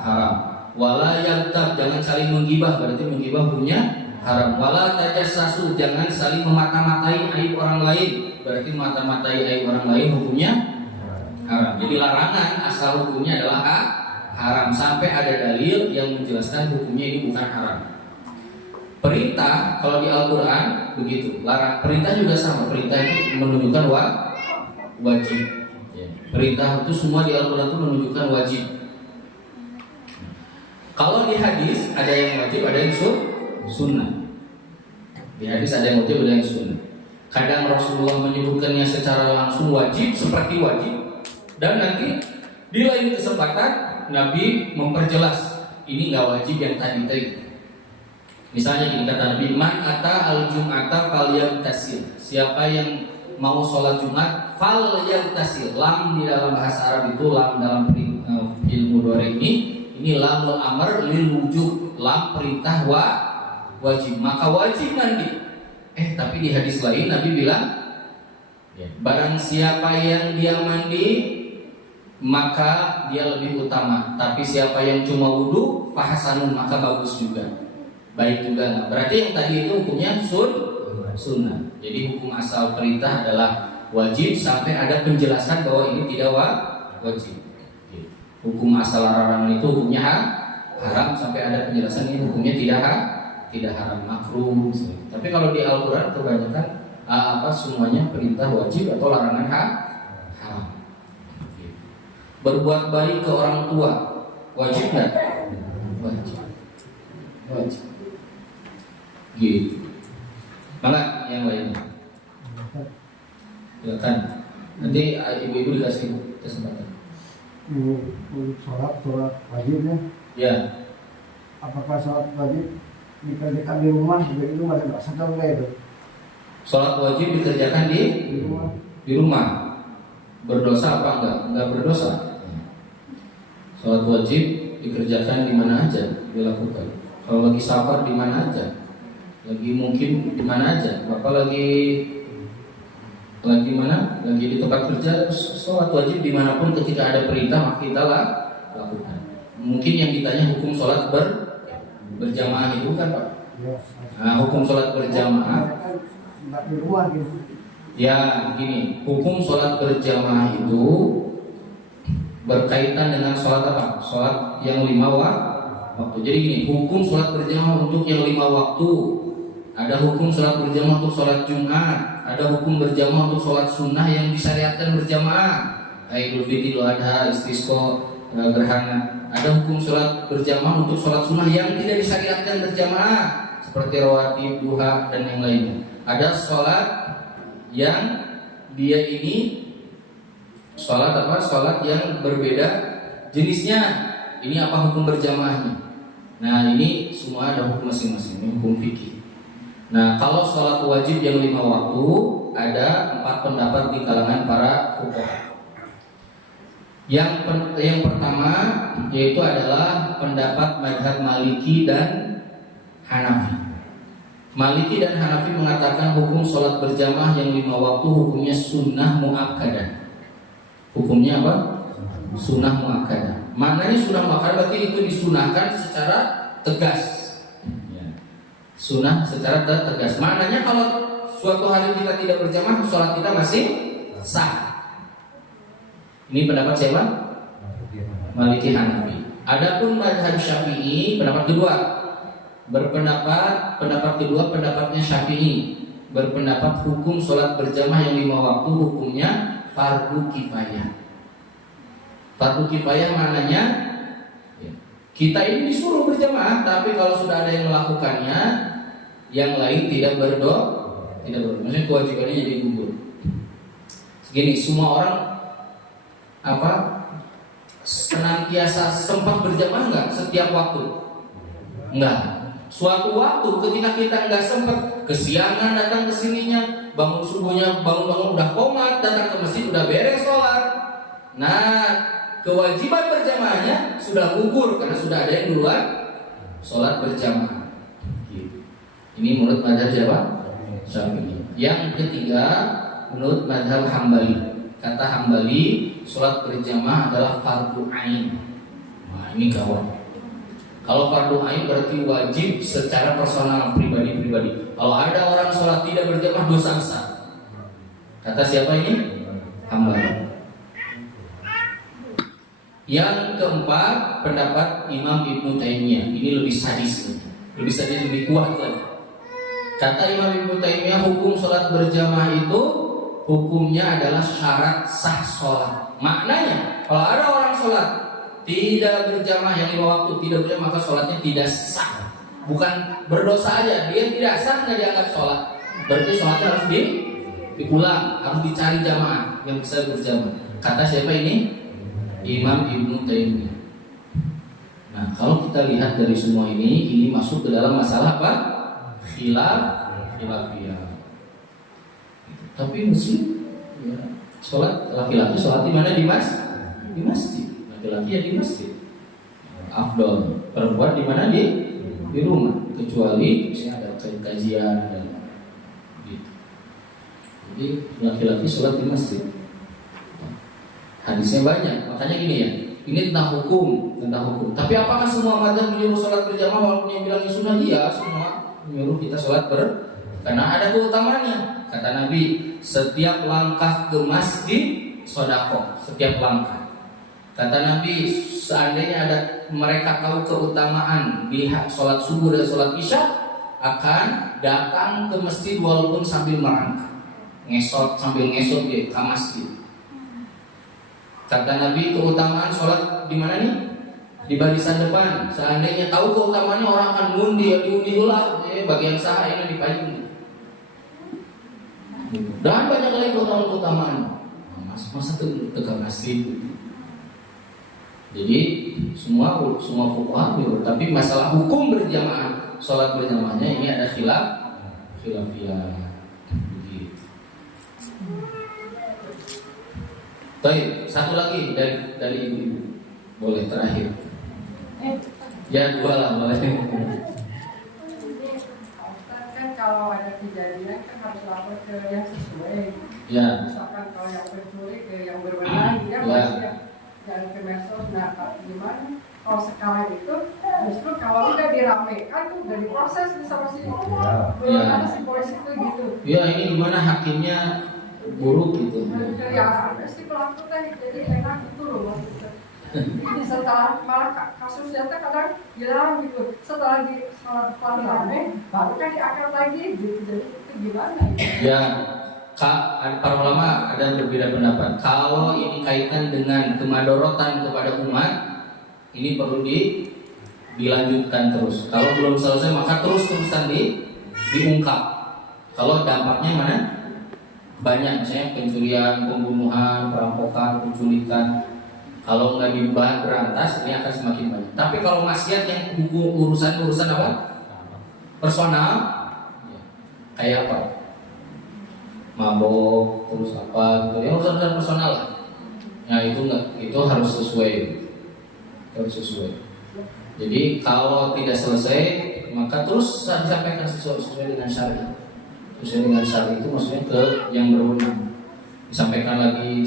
haram. Wala yaghtab, jangan saling menggibah, berarti menggibah hukumnya haram. Wala tajassasu, jangan saling memata-matai aib orang lain, berarti memata-matai aib orang lain hukumnya haram. Jadi larangan asal hukumnya adalah haram sampai ada dalil yang menjelaskan hukumnya ini bukan haram. Perintah kalau di Al-Quran begitu, perintah juga sama. Perintah itu menunjukkan wajib. Perintah itu semua di Al-Quran itu menunjukkan wajib. Kalau di hadis ada yang wajib, ada yang sunnah. Di hadis ada yang wajib, ada yang sunnah. Kadang Rasulullah menyebutkannya secara langsung wajib, seperti wajib. Dan nanti di lain kesempatan Nabi memperjelas ini nggak wajib yang tadi. Misalnya gini kata Nabi, man ata al-jum'ata falyagtasil. Siapa yang mau sholat Jumat falyagtasil. Lam di dalam bahasa Arab itu lam dalam ilmu mudhari ini lamul amr lil wujub, lam perintah wajib. Maka wajib nanti. Tapi di hadis lain Nabi bilang, barang siapa yang dia mandi maka dia lebih utama. Tapi siapa yang cuma wudu fahasanun, maka bagus juga. Baik juga. Berarti yang tadi itu hukumnya sunnah. Jadi hukum asal perintah adalah wajib sampai ada penjelasan bahwa ini tidak wajib. Hukum asal larangan itu hukumnya haram sampai ada penjelasan ini hukumnya tidak haram, makruh. Tapi kalau di Al-Quran kebanyakan semuanya perintah wajib atau larangan haram. Berbuat baik ke orang tua wajib nggak? Wajib. Gitu. Mana yang lainnya? Silakan. Nanti ibu-ibu dikasih kesempatan. Sholat wajibnya. Ya. Apakah sholat wajib dikerjakan di rumah? Di rumah tidak sedang itu. Sholat wajib dikerjakan di rumah. Berdosa apa enggak? Enggak berdosa. Sholat wajib dikerjakan di mana aja dilakukan. Kalau lagi safar di mana aja. Lagi mungkin di mana aja. Bapak lagi mana? Lagi di tempat kerja, sholat wajib dimanapun ketika ada perintah maka kita lakukan. Mungkin yang ditanya hukum sholat berjamaah itu kan Pak? Nah, hukum sholat berjamaah di rumah gitu. Ya, begini, hukum sholat berjamaah itu berkaitan dengan sholat apa? Sholat yang 5 waktu. Jadi gini, hukum sholat berjamaah untuk yang 5 waktu. Ada hukum sholat berjamaah untuk sholat Jumat. Ada hukum berjamaah untuk sholat sunnah yang disyariatkan berjamaah, kayak Idul Fitri, Idul Adha, Istisqa, gerhana. Ada hukum sholat berjamaah untuk sholat sunnah yang tidak disyariatkan berjamaah, seperti rawatib, duha, dan yang lainnya. Ada sholat yang dia ini sholat apa? Sholat yang berbeda jenisnya. Ini apa hukum berjamaahnya? Nah, ini semua ada hukum masing-masing, hukum fikih. Nah, kalau sholat wajib yang 5 waktu, ada 4 pendapat di kalangan para fuqaha. Yang pertama yaitu adalah pendapat mazhab Maliki dan Hanafi. Maliki dan Hanafi mengatakan hukum sholat berjamaah yang 5 waktu hukumnya sunnah muakkadah. Hukumnya apa? Sunnah muakkadah. Maknanya sunnah muakkadah berarti itu disunahkan secara tegas. Sunnah secara tegas. Maknanya kalau suatu hari kita tidak berjamaah, sholat kita masih sah. Ini pendapat siapa? Maliki Hanafi. Adapun mazhab Syafi'i, pendapat kedua, pendapat kedua pendapatnya Syafi'i, berpendapat hukum sholat berjamaah yang 5 waktu hukumnya fardu kifayah. Fardu kifayah maknanya kita ini disuruh berjamaah, tapi kalau sudah ada yang melakukannya, yang lain tidak berdoa, maksudnya kewajibannya jadi gugur. Segini, semua orang senantiasa sempat berjamaah enggak setiap waktu? Enggak. Suatu waktu ketika kita enggak sempat, kesiangan datang ke sininya, bangun subuhnya, bangun udah komat, datang ke masjid udah beres sholat. Nah, kewajiban berjamaahnya sudah gugur karena sudah ada yang duluan sholat berjamaah. Ini menurut mazhab siapa? Syafi'i. Yang ketiga menurut mazhab Hambali. Kata Hambali, sholat berjamaah adalah fardu ain. Nah, ini kawan. Kalau fardu ain berarti wajib secara personal, pribadi-pribadi. Kalau ada orang sholat tidak berjamaah, dosa besar. Kata siapa ini? Hambali. Yang keempat, pendapat Imam Ibnu Taimiyah. Ini lebih sadis, lebih kuat lagi. Kata Imam Ibnu Taimiyah, hukum sholat berjamaah itu hukumnya adalah syarat sah sholat. Maknanya, kalau ada orang sholat tidak berjamaah yang 5 waktu, tidak berjamaah, maka sholatnya tidak sah. Bukan berdosa aja, dia tidak sah, nggak dianggap sholat. Berarti sholatnya harus diulang, harus dicari jamaah yang bisa berjamaah. Kata siapa ini? Imam Ibnu Taimiyah. Nah, kalau kita lihat dari semua ini masuk ke dalam masalah apa? Khilafiyah. Tapi muslim, ya, sholat laki-laki sholat di mana? Di masjid. Laki-laki ya di masjid. Afdol. Perempuan di mana? Di rumah. Kecuali misalnya ada kajian dan gitu. Jadi laki-laki sholat di masjid. Hadisnya banyak. Makanya gini ya. Ini tentang hukum. Tapi apakah semua mazhab menyuruh sholat berjamaah walaupun yang bilang sunnah? Dia semua menyuruh kita sholat karena ada keutamaannya. Kata Nabi, setiap langkah ke masjid sedekah, setiap langkah. Kata Nabi, seandainya ada mereka tahu keutamaan di sholat subuh dan sholat isya, akan datang ke masjid walaupun sambil merangkak, sambil ngesot ke masjid. Kata Nabi, keutamaan sholat di mana nih? Di barisan depan. Seandainya tahu keutamaannya, orang akan diundi ulah, bagian sah ini dipajang. Dan banyak lagi keutamaan. Masa tegak masjid. Jadi semua fuqaha, tapi masalah hukum berjamaah, sholat berjamaahnya ini ada khilafiyah. Begitu. Baik, satu lagi dari ibu-ibu. Boleh terakhir. Ya, 2 lah boleh. Kalau ada kejadian kan harus lapor ke yang sesuai. Ya. Misalkan kalau yang pencuri ke yang berwenang, dia jangan ke medsos. Nah, gimana? Kalau sekarang itu justru kalau udah diramekan tuh udah diproses bisa masih. Bagaimana si polisi itu gitu? Ya, ini gimana hakimnya buruk gitu. Ya ada sih pelaku teh, jadi enak itu loh maksudnya. Setelah malah kasusnya teh kadang hilang gitu. Setelah rame, baru kan diangkat lagi gitu. Jadi itu gimana gitu? Ya, para ulama ada berbeda pendapat. Kalau ini kaitan dengan kemadorotan kepada umat, ini perlu dilanjutkan terus. Kalau belum selesai maka terus-terusan diungkap. Kalau dampaknya mana? Banyak, misalnya pencurian, pembunuhan, perampokan, penculikan. Kalau nggak dibahas berantas, ini akan semakin banyak. Tapi kalau maksiat yang urusan apa? Personal, kayak apa? Mabok, terus apa? Gitu. Ya urusan personal lah. Nah itu harus sesuai. Jadi kalau tidak selesai, maka terus disampaikan sesuai dengan syariat. Sesuai dengan syariat itu maksudnya ke yang berwenang. Disampaikan lagi.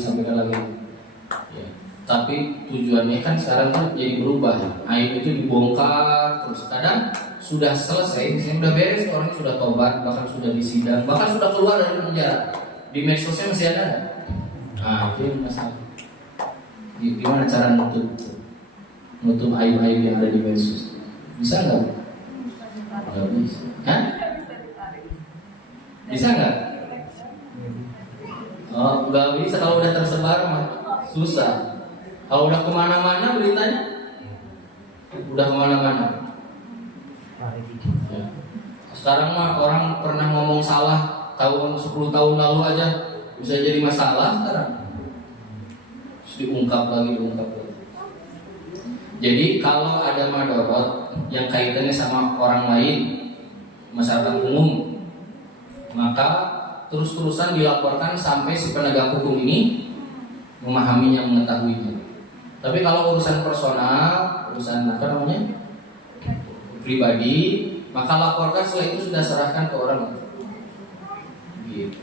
Ya. Tapi tujuannya kan sekarang kan jadi berubah. Aib itu dibongkar terus. Kadang sudah selesai, misalnya sudah beres, orang sudah tobat, bahkan sudah disidang, bahkan sudah keluar dari penjara. Di medsosnya masih ada. Nah, itu yang masalah. Gimana cara nutup aib-aib yang ada di medsos? Bisa nggak? Nggak bisa. Hah? Bisa nggak? Oh, nggak bisa kalau udah tersebar mah susah. Kalau udah kemana-mana beritanya, udah kemana-mana. Ya. Sekarang mah orang pernah ngomong salah tahun 10 tahun lalu aja bisa jadi masalah sekarang. Terus diungkap lagi. Jadi kalau ada madorot yang kaitannya sama orang lain, masyarakat umum, maka terus-terusan dilaporkan sampai si penegak hukum ini memahaminya, mengetahuinya. Tapi kalau urusan personal, urusan apa namanya pribadi, maka laporkan, setelah itu sudah serahkan ke orang gitu.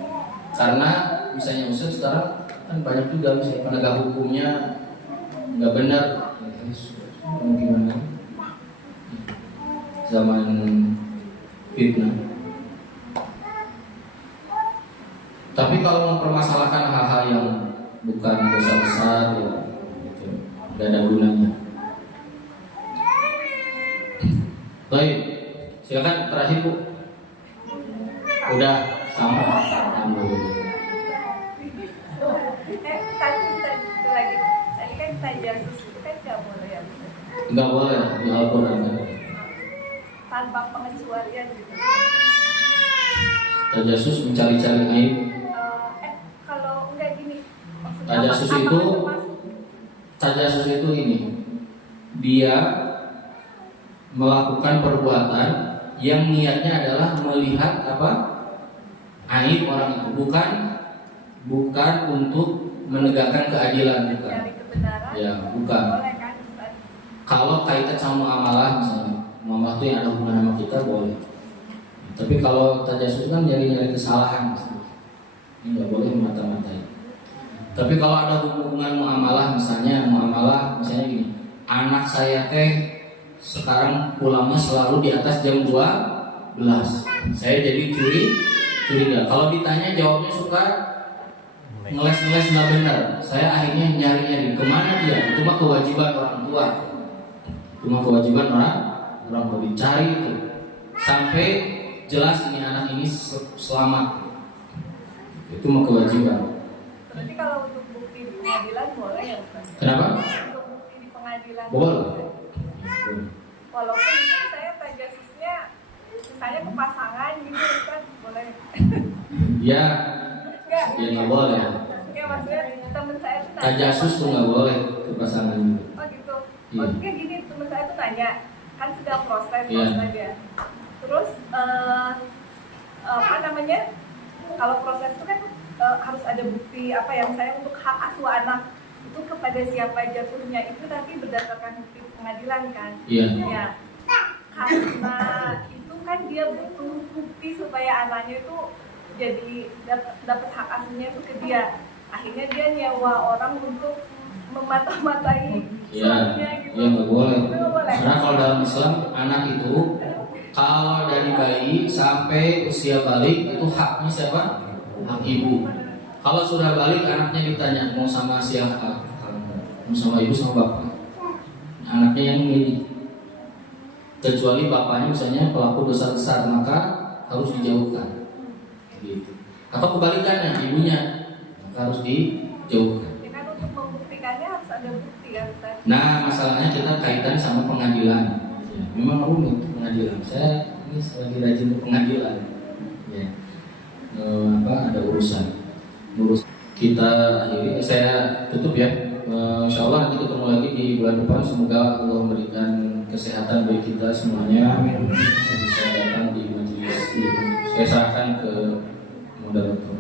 Karena misalnya Ustaz sekarang kan banyak juga misalnya penegak hukumnya nggak benar, gimana zaman fitnah. Tapi kalau mempermasalahkan hal-hal yang bukan dosa besar, ya gitu, nggak ada gunanya. Baik, silakan terakhir Bu. Udah sama. Alhamdulillah. Satu lagi. Tadi kan tajasus itu kan nggak boleh ya. Nggak boleh di Al-Quran kan? Tanpa pengecualian gitu. Tajasus mencari-cari aib. Kalau enggak gini. Tajasus itu ini. Dia melakukan perbuatan yang niatnya adalah melihat apa? Aib orang itu, bukan untuk menegakkan keadilan, bukan. Dari kebenaran. Ya, bukan. Boleh kan? Kalau kaitan sama muamalah misalnya, muamalah itu yang ada hubungan sama kita boleh. Tapi kalau tajasus kan nyari-nyari kesalahan, ini nggak boleh mata-matai. Tapi kalau ada hubungan muamalah misalnya gini, anak saya teh sekarang pulangnya selalu di atas jam 12, saya jadi curiga. Kalau ditanya jawabnya suka ngeles nggak benar, saya akhirnya nyari kemana dia. Itu mah kewajiban orang tua. Orang tua dicari itu sampai jelas ini anak ini selamat. Itu mah kewajiban. Berarti kalau untuk bukti di pengadilan boleh ya Ustaz? Kenapa? Untuk bukti di pengadilan Boleh. Walaupun saya tajasusnya misalnya ke pasangan gitu Ustaz, boleh? Ya, Enggak. ya nggak boleh. Enggak, maksudnya temen saya tuh tanya. Tajasus tuh nggak boleh ke pasangan gitu. Oh gitu. Iya. Oh kayak gini, temen saya tuh tanya, kan sedang proses Iya. saja. Terus apa namanya? Kalau proses itu kan harus ada bukti apa ya, misalnya untuk hak asuh anak itu kepada siapa jatuhnya itu nanti berdasarkan bukti pengadilan kan. Iya. Ya. Karena itu kan dia butuh bukti supaya anaknya itu jadi dapat hak asuhnya itu ke dia. Akhirnya dia nyewa orang untuk memata-matai suaminya gitu. Ya nggak boleh. Itu nggak boleh. Karena kalau dalam Islam anak itu kalau dari bayi sampai usia balik itu haknya siapa? Hak ibu. Kalau sudah balik anaknya ditanya mau sama siapa, mau sama ibu sama bapak, anaknya yang memilih. Kecuali bapaknya misalnya pelaku dosa besar maka harus dijauhkan. Gitu. Atau kebalikannya ibunya maka harus dijauhkan. Ya kan untuk membuktikannya harus ada bukti kan Ustaz. Nah masalahnya kita kaitan sama pengadilan. Memang rumit pengadilan. Saya ini lagi rajin ke pengadilan. Ya. Ada urusan. Kita akhiri. Saya tutup ya. Insya Allah nanti ketemu lagi di bulan depan. Semoga Allah memberikan kesehatan bagi kita semuanya. Bisa datang di majelis ini. Saya serahkan ke moderator.